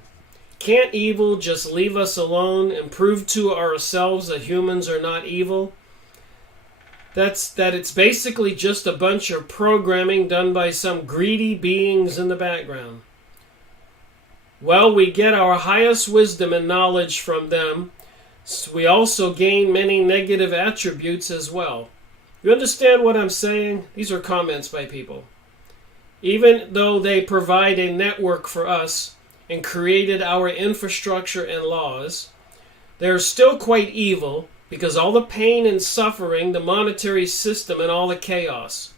Can't evil just leave us alone and prove to ourselves that humans are not evil? That it's basically just a bunch of programming done by some greedy beings in the background. Well, we get our highest wisdom and knowledge from them. So we also gain many negative attributes as well. You understand what I'm saying? These are comments by people. Even though they provide a network for us and created our infrastructure and laws, they're still quite evil because all the pain and suffering, the monetary system, and all the chaos.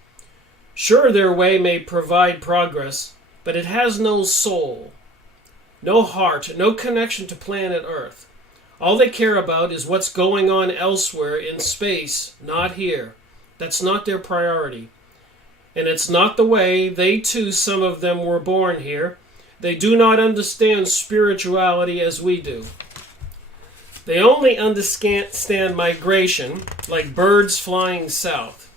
Sure, their way may provide progress, but it has no soul, no heart, no connection to planet Earth. All they care about is what's going on elsewhere in space, not here. That's not their priority. And it's not the way they too, some of them were born here. They do not understand spirituality as we do. They only understand migration, like birds flying south.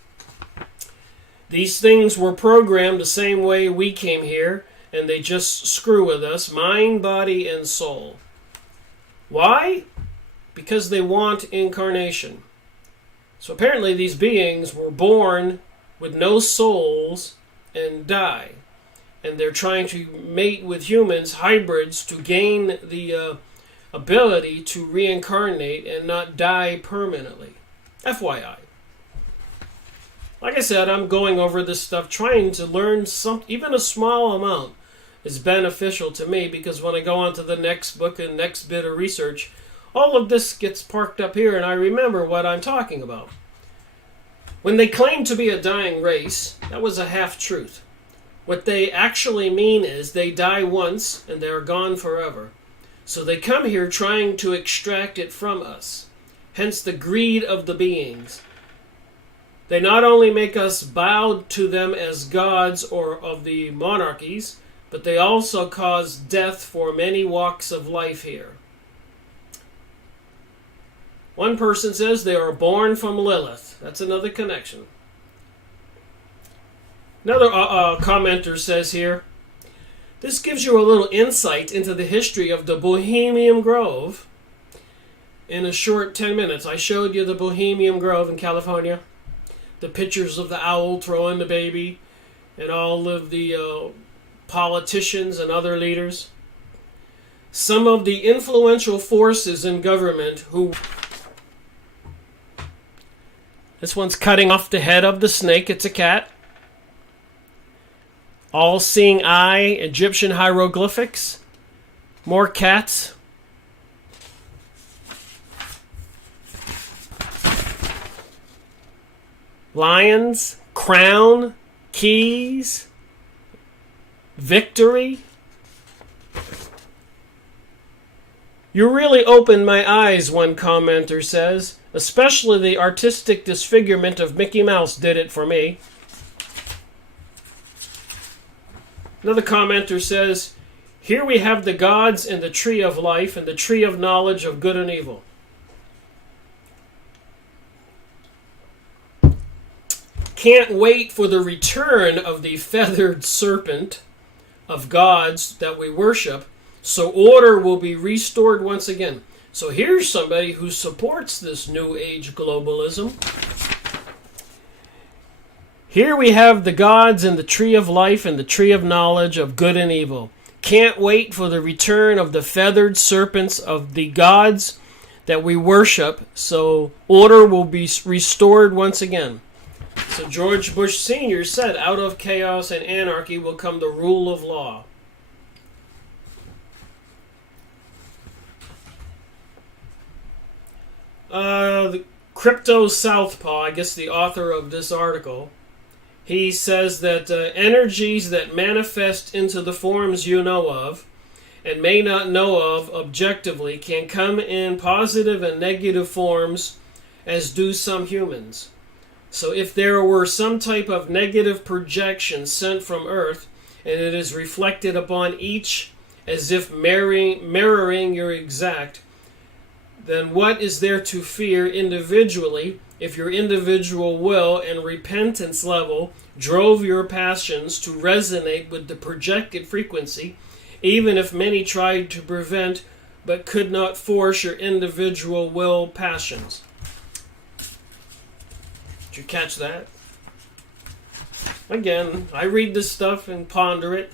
These things were programmed the same way we came here, and they just screw with us, mind, body, and soul. Why? because they want incarnation. So apparently these beings were born with no souls and die. And they're trying to mate with humans, hybrids, to gain the ability to reincarnate and not die permanently. FYI. Like I said, I'm going over this stuff, trying to learn even a small amount is beneficial to me, because when I go on to the next book and next bit of research, all of this gets parked up here and I remember what I'm talking about. When they claim to be a dying race, that was a half-truth. What they actually mean is they die once and they're gone forever. So they come here trying to extract it from us. Hence the greed of the beings. They not only make us bow to them as gods or of the monarchies, but they also cause death for many walks of life here. One person says they are born from Lilith. That's another connection. Another commenter says here, this gives you a little insight into the history of the Bohemian Grove. In a short 10 minutes, I showed you the Bohemian Grove in California. The pictures of the owl throwing the baby, and all of the politicians and other leaders. Some of the influential forces in government who... This one's cutting off the head of the snake. It's a cat. All-seeing eye, Egyptian hieroglyphics. More cats. Lions, crown, keys, victory. You really opened my eyes, one commenter says. Especially the artistic disfigurement of Mickey Mouse did it for me. Another commenter says, here we have the gods and the tree of life and the tree of knowledge of good and evil. Can't wait for the return of the feathered serpent of gods that we worship, so order will be restored once again. So here's somebody who supports this New Age globalism. Here we have the gods and the tree of life and the tree of knowledge of good and evil. Can't wait for the return of the feathered serpents of the gods that we worship, so order will be restored once again. So George Bush Sr. said, out of chaos and anarchy will come the rule of law. The Crypto Southpaw, I guess the author of this article, he says that energies that manifest into the forms you know of and may not know of objectively can come in positive and negative forms, as do some humans. So if there were some type of negative projection sent from Earth, and it is reflected upon each as if mirroring your exact, then what is there to fear individually if your individual will and repentance level drove your passions to resonate with the projected frequency, even if many tried to prevent but could not force your individual will passions? Did you catch that? Again, I read this stuff and ponder it.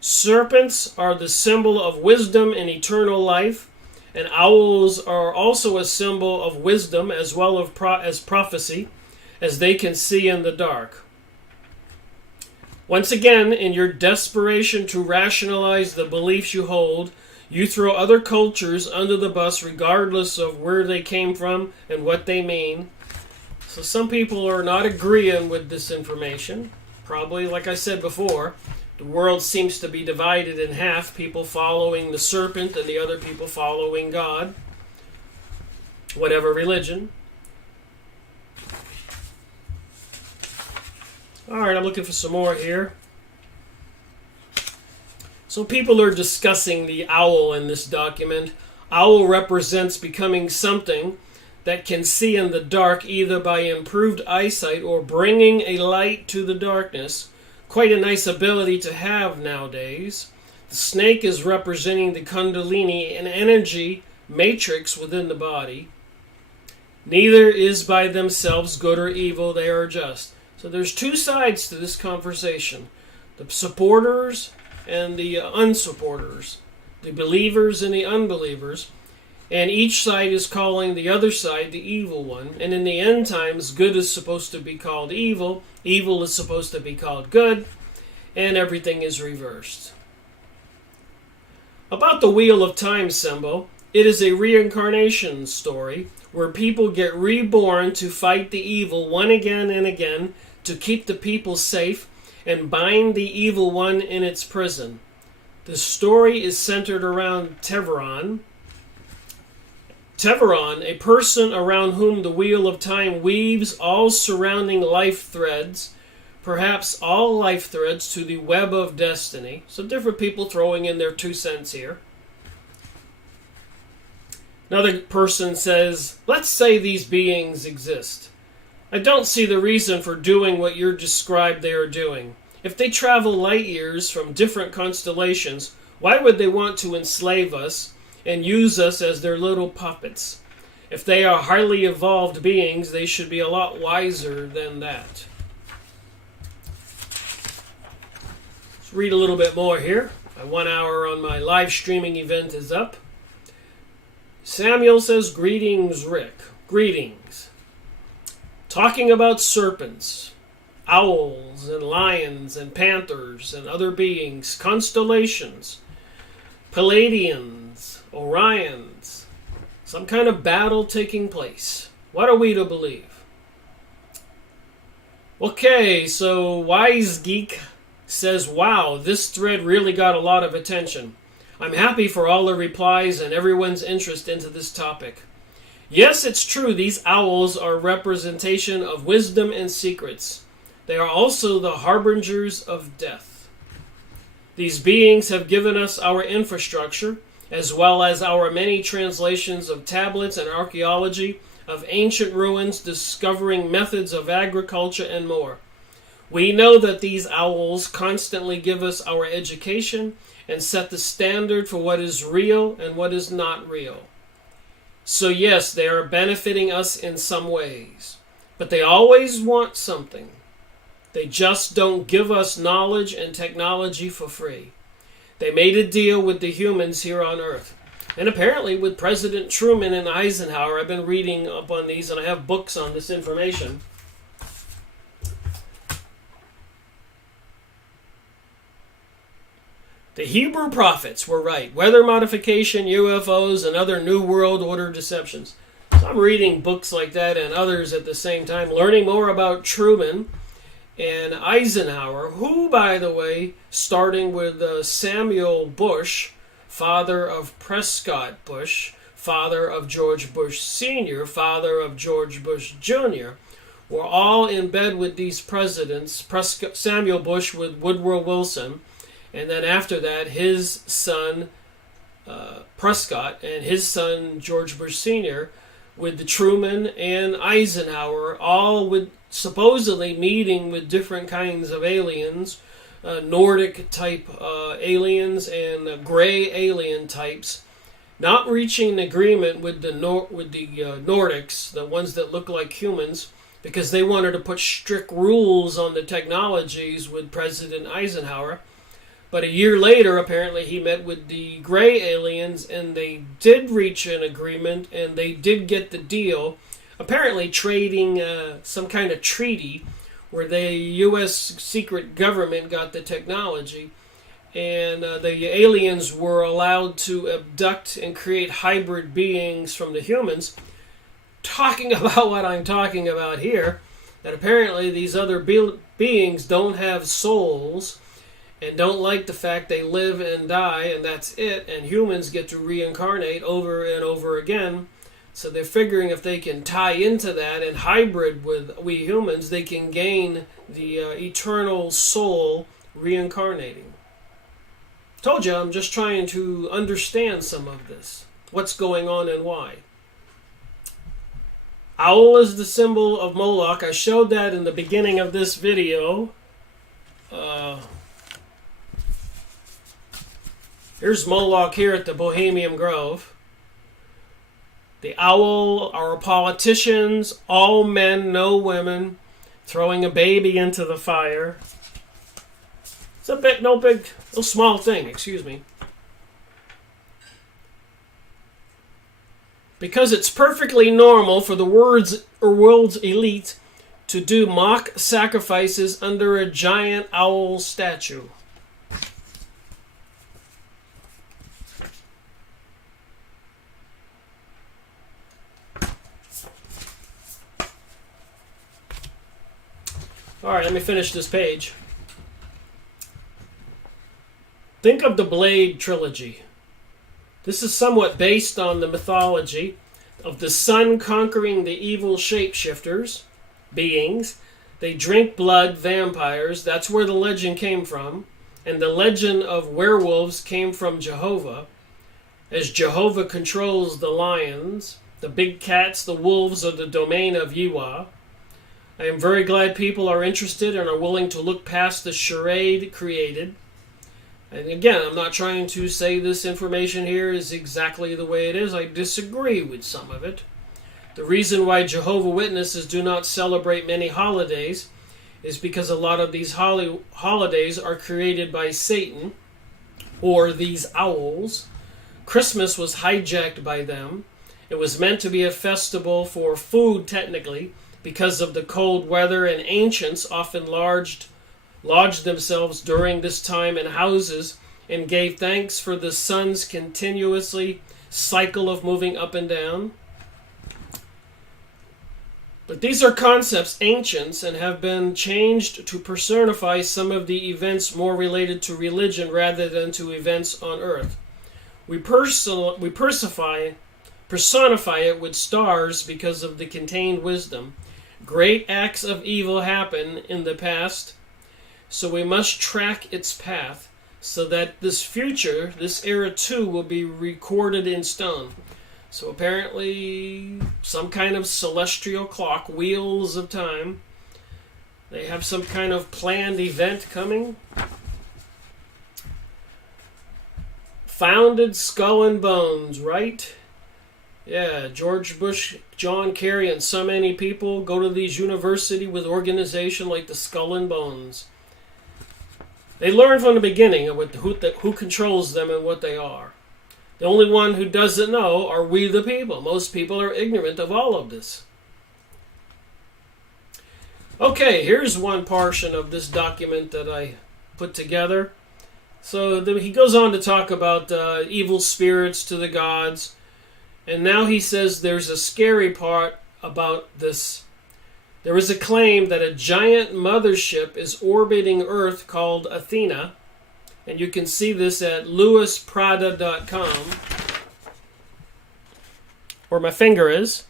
Serpents are the symbol of wisdom and eternal life, and owls are also a symbol of wisdom as well as prophecy, as they can see in the dark. Once again, in your desperation to rationalize the beliefs you hold, you throw other cultures under the bus regardless of where they came from and what they mean. So some people are not agreeing with this information. Probably, like I said before, the world seems to be divided in half, people following the serpent and the other people following God, whatever religion. Alright, I'm looking for some more here. So people are discussing the owl in this document. Owl represents becoming something that can see in the dark either by improved eyesight or bringing a light to the darkness. Quite a nice ability to have nowadays. The snake is representing the Kundalini, an energy matrix within the body. Neither is by themselves good or evil, they are just. So there's two sides to this conversation. The supporters and the unsupporters. The believers and the unbelievers. And each side is calling the other side the evil one. And in the end times, good is supposed to be called evil. Evil is supposed to be called good. And everything is reversed. About the Wheel of Time symbol, it is a reincarnation story where people get reborn to fight the evil one again and again to keep the people safe and bind the evil one in its prison. The story is centered around Teveron. Teveron, a person around whom the Wheel of Time weaves all surrounding life threads, perhaps all life threads to the web of destiny. So different people throwing in their 2 cents here. Another person says, let's say these beings exist. I don't see the reason for doing what you're described they are doing. If they travel light years from different constellations, why would they want to enslave us and use us as their little puppets? If they are highly evolved beings, they should be a lot wiser than that. Let's read a little bit more here. My 1 hour on my live streaming event is up. Samuel says, greetings, Rick. Greetings. Talking about serpents, owls, and lions, and panthers, and other beings, constellations, Pleaidians, Orions, some kind of battle taking place. What are we to believe? Okay, so Wise Geek says, wow, this thread really got a lot of attention. I'm happy for all the replies and everyone's interest into this topic. Yes, it's true, these owls are representation of wisdom and secrets. They are also the harbingers of death. These beings have given us our infrastructure, as well as our many translations of tablets and archaeology of ancient ruins discovering methods of agriculture and more. We know that these owls constantly give us our education and set the standard for what is real and what is not real. So yes, they are benefiting us in some ways, but they always want something. They just don't give us knowledge and technology for free. They made a deal with the humans here on Earth. And apparently with President Truman and Eisenhower, I've been reading up on these and I have books on this information. The Hebrew prophets were right. Weather modification, UFOs, and other New World Order deceptions. So I'm reading books like that and others at the same time, learning more about Truman and Eisenhower, who, by the way, starting with Samuel Bush, father of Prescott Bush, father of George Bush Sr., father of George Bush Jr., were all in bed with these presidents, Samuel Bush with Woodrow Wilson, and then after that, his son, Prescott, and his son, George Bush Sr., with the Truman and Eisenhower, all with supposedly meeting with different kinds of aliens, Nordic-type aliens and gray alien types, not reaching an agreement with the Nordics, the ones that look like humans, because they wanted to put strict rules on the technologies with President Eisenhower. But a year later, apparently, he met with the gray aliens, and they did reach an agreement, and they did get the deal, apparently trading some kind of treaty where the U.S. secret government got the technology, and the aliens were allowed to abduct and create hybrid beings from the humans. Talking about what I'm talking about here, that apparently these other beings don't have souls, and don't like the fact they live and die, and that's it, and humans get to reincarnate over and over again. So they're figuring if they can tie into that and hybrid with we humans, they can gain the eternal soul reincarnating. Told you, I'm just trying to understand some of this. What's going on and why. Owl is the symbol of Moloch. I showed that in the beginning of this video. Here's Moloch here at the Bohemian Grove. The owl, our politicians, all men, no women, throwing a baby into the fire. It's a bit, no small thing, excuse me. Because it's perfectly normal for the world's elite to do mock sacrifices under a giant owl statue. Alright, let me finish this page. Think of the Blade trilogy. This is somewhat based on the mythology of the sun conquering the evil shapeshifters, beings. They drink blood, vampires. That's where the legend came from. And the legend of werewolves came from Jehovah, as Jehovah controls the lions. The big cats, the wolves, are the domain of Yiwa. I am very glad people are interested and are willing to look past the charade created. And again, I'm not trying to say this information here is exactly the way it is. I disagree with some of it. The reason why Jehovah's Witnesses do not celebrate many holidays is because a lot of these holidays are created by Satan or these owls. Christmas was hijacked by them. It was meant to be a festival for food, technically, because of the cold weather, and ancients often lodged themselves during this time in houses and gave thanks for the sun's continuously cycle of moving up and down. But these are concepts ancients and have been changed to personify some of the events more related to religion rather than to events on earth. We personify it with stars because of the contained wisdom. Great acts of evil happen in the past, so we must track its path so that this future, this era too, will be recorded in stone. So apparently some kind of celestial clock, wheels of time, they have some kind of planned event coming. Founded Skull and Bones, right? Yeah, George Bush, John Kerry, and so many people go to these universities with organizations like the Skull and Bones. They learn from the beginning of who controls them and what they are. The only one who doesn't know are we the people. Most people are ignorant of all of this. Okay, here's one portion of this document that I put together. So he goes on to talk about evil spirits to the gods. And now he says there's a scary part about this. There is a claim that a giant mothership is orbiting Earth called Athena. And you can see this at lewisprada.com, where my finger is.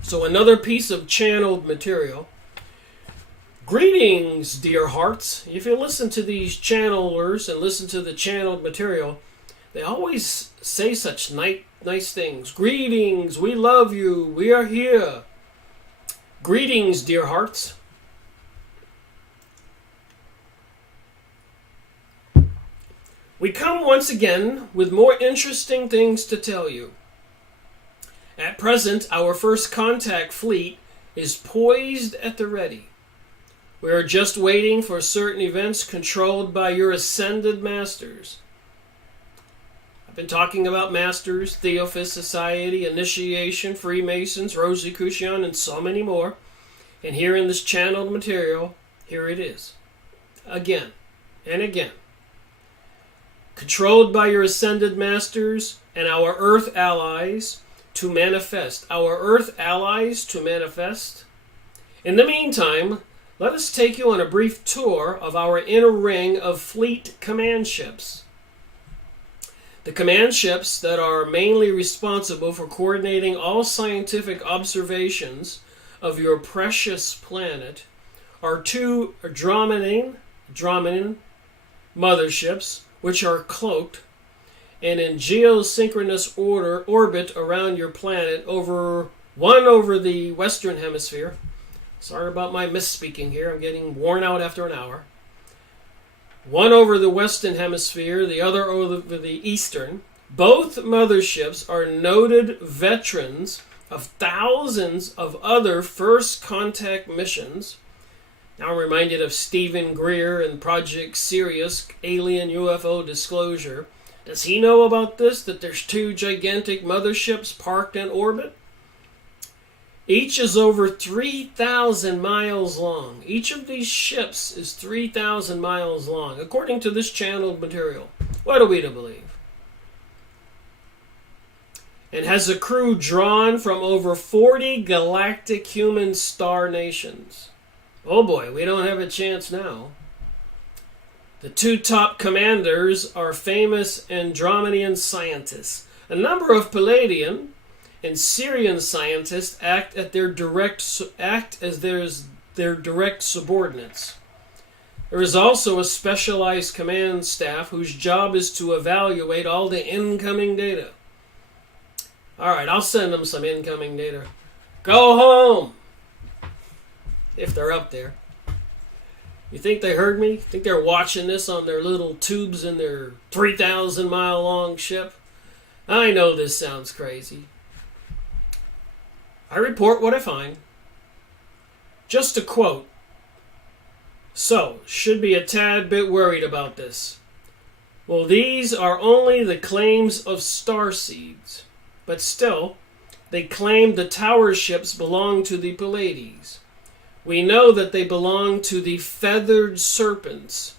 So another piece of channeled material. Greetings, dear hearts. If you listen to these channelers and listen to the channeled material, they always say such nice things. Greetings, we love you, we are here. Greetings, dear hearts. We come once again with more interesting things to tell you. At present, our first contact fleet is poised at the ready. We are just waiting for certain events controlled by your ascended masters. I've been talking about masters, Theophist Society, Initiation, Freemasons, Rosicrucian, and so many more. And here in this channeled material, here it is. Again and again. Controlled by your ascended masters and our earth allies to manifest. Our earth allies to manifest. In the meantime, let us take you on a brief tour of our inner ring of fleet command ships. The command ships that are mainly responsible for coordinating all scientific observations of your precious planet are two Andromedan motherships, which are cloaked and in geosynchronous orbit around your planet, one over the Western Hemisphere. Sorry about my misspeaking here. I'm getting worn out after an hour. one over the western hemisphere, the other over the eastern. Both motherships are noted veterans of thousands of other first contact missions. Now I'm reminded of Stephen Greer and Project Sirius alien UFO disclosure. Does he know about this, that there's two gigantic motherships parked in orbit? Each is over 3,000 miles long. Each of these ships is 3,000 miles long, according to this channeled material. What are we to believe? And has a crew drawn from over 40 galactic human star nations. Oh boy, we don't have a chance now. The two top commanders are famous Andromedan scientists. A number of Pleaidian and Syrian scientists act as their direct subordinates. There is also a specialized command staff whose job is to evaluate all the incoming data. Alright, I'll send them some incoming data. Go home! If they're up there. You think they heard me? Think they're watching this on their little tubes in their 3,000 mile long ship? I know this sounds crazy. I report what I find. Just a quote. So, should be a tad bit worried about this. Well, these are only the claims of starseeds. But still, they claim the tower ships belong to the Pleaidians. We know that they belong to the feathered serpents.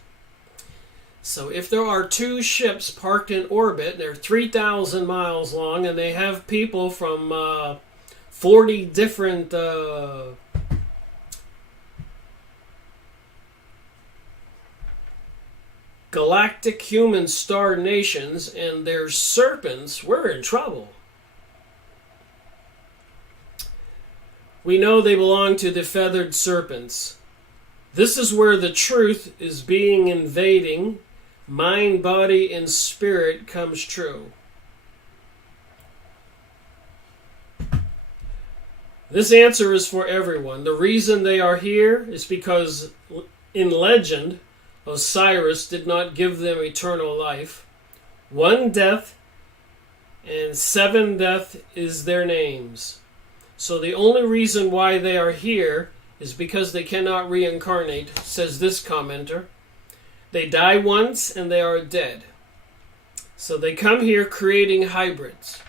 So if there are two ships parked in orbit, they're 3,000 miles long, and they have people from 40 different galactic human star nations, and they're serpents, we're in trouble. We know they belong to the feathered serpents. This is where the truth is being invading. Mind, body, and spirit comes true. This answer is for everyone. The reason they are here is because in legend, Osiris did not give them eternal life. 1 death and 7 death is their names. So the only reason why they are here is because they cannot reincarnate, says this commenter. They die once and they are dead. So they come here creating hybrids,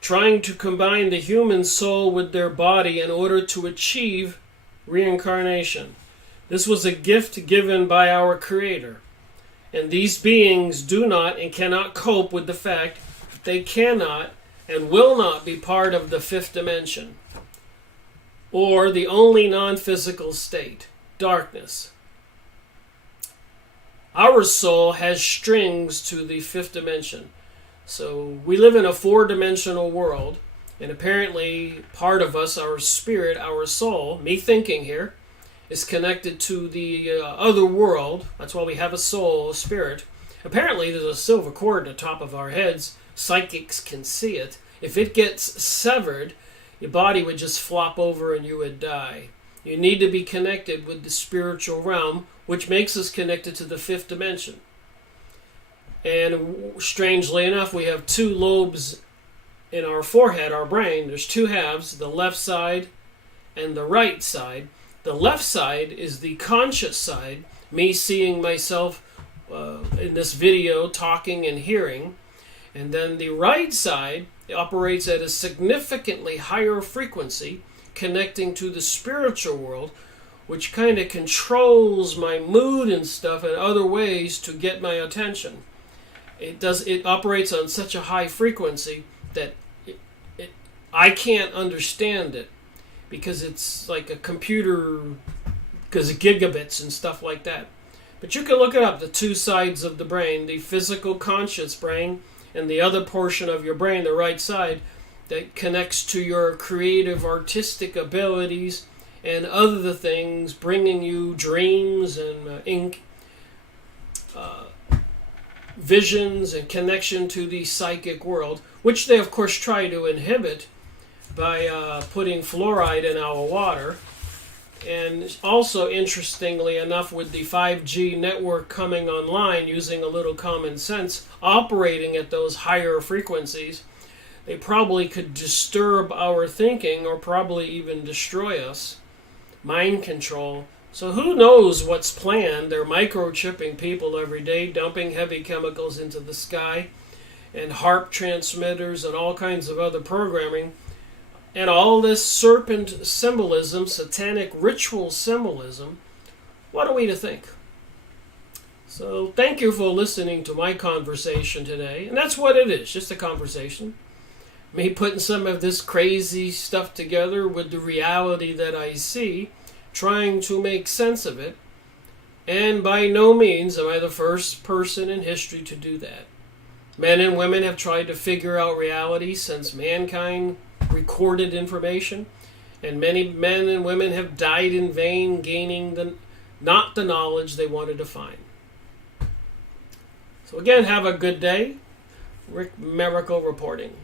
trying to combine the human soul with their body in order to achieve reincarnation. This was a gift given by our Creator. And these beings do not and cannot cope with the fact that they cannot and will not be part of the fifth dimension, or the only non-physical state, darkness. Our soul has strings to the fifth dimension. So we live in a 4-dimensional world, and apparently part of us, our spirit, our soul, me thinking here, is connected to the other world. That's why we have a soul, a spirit. Apparently there's a silver cord at the top of our heads. Psychics can see it. If it gets severed, your body would just flop over and you would die. You need to be connected with the spiritual realm, which makes us connected to the fifth dimension. And strangely enough, we have 2 lobes in our forehead, our brain. There's 2 halves, the left side and the right side. The left side is the conscious side, me seeing myself in this video, talking and hearing. And then the right side operates at a significantly higher frequency, connecting to the spiritual world, which kind of controls my mood and stuff in other ways to get my attention. It operates on such a high frequency that I can't understand it, because it's like a computer, because of gigabits and stuff like that. But you can look it up, the 2 sides of the brain, the physical conscious brain and the other portion of your brain, the right side, that connects to your creative artistic abilities and other things, bringing you dreams and visions and connection to the psychic world, which they of course try to inhibit by putting fluoride in our water. And also, interestingly enough, with the 5G network coming online, using a little common sense, operating at those higher frequencies, they probably could disturb our thinking or probably even destroy us. Mind control. So who knows what's planned? They're microchipping people every day, dumping heavy chemicals into the sky, and HARP transmitters and all kinds of other programming. And all this serpent symbolism, satanic ritual symbolism, what are we to think? So thank you for listening to my conversation today. And that's what it is, just a conversation. Me putting some of this crazy stuff together with the reality that I see, trying to make sense of it. And by no means am I the first person in history to do that. Men and women have tried to figure out reality since mankind recorded information, and many men and women have died in vain, gaining not the knowledge they wanted to find. So again, have a good day. Rick Miracle reporting.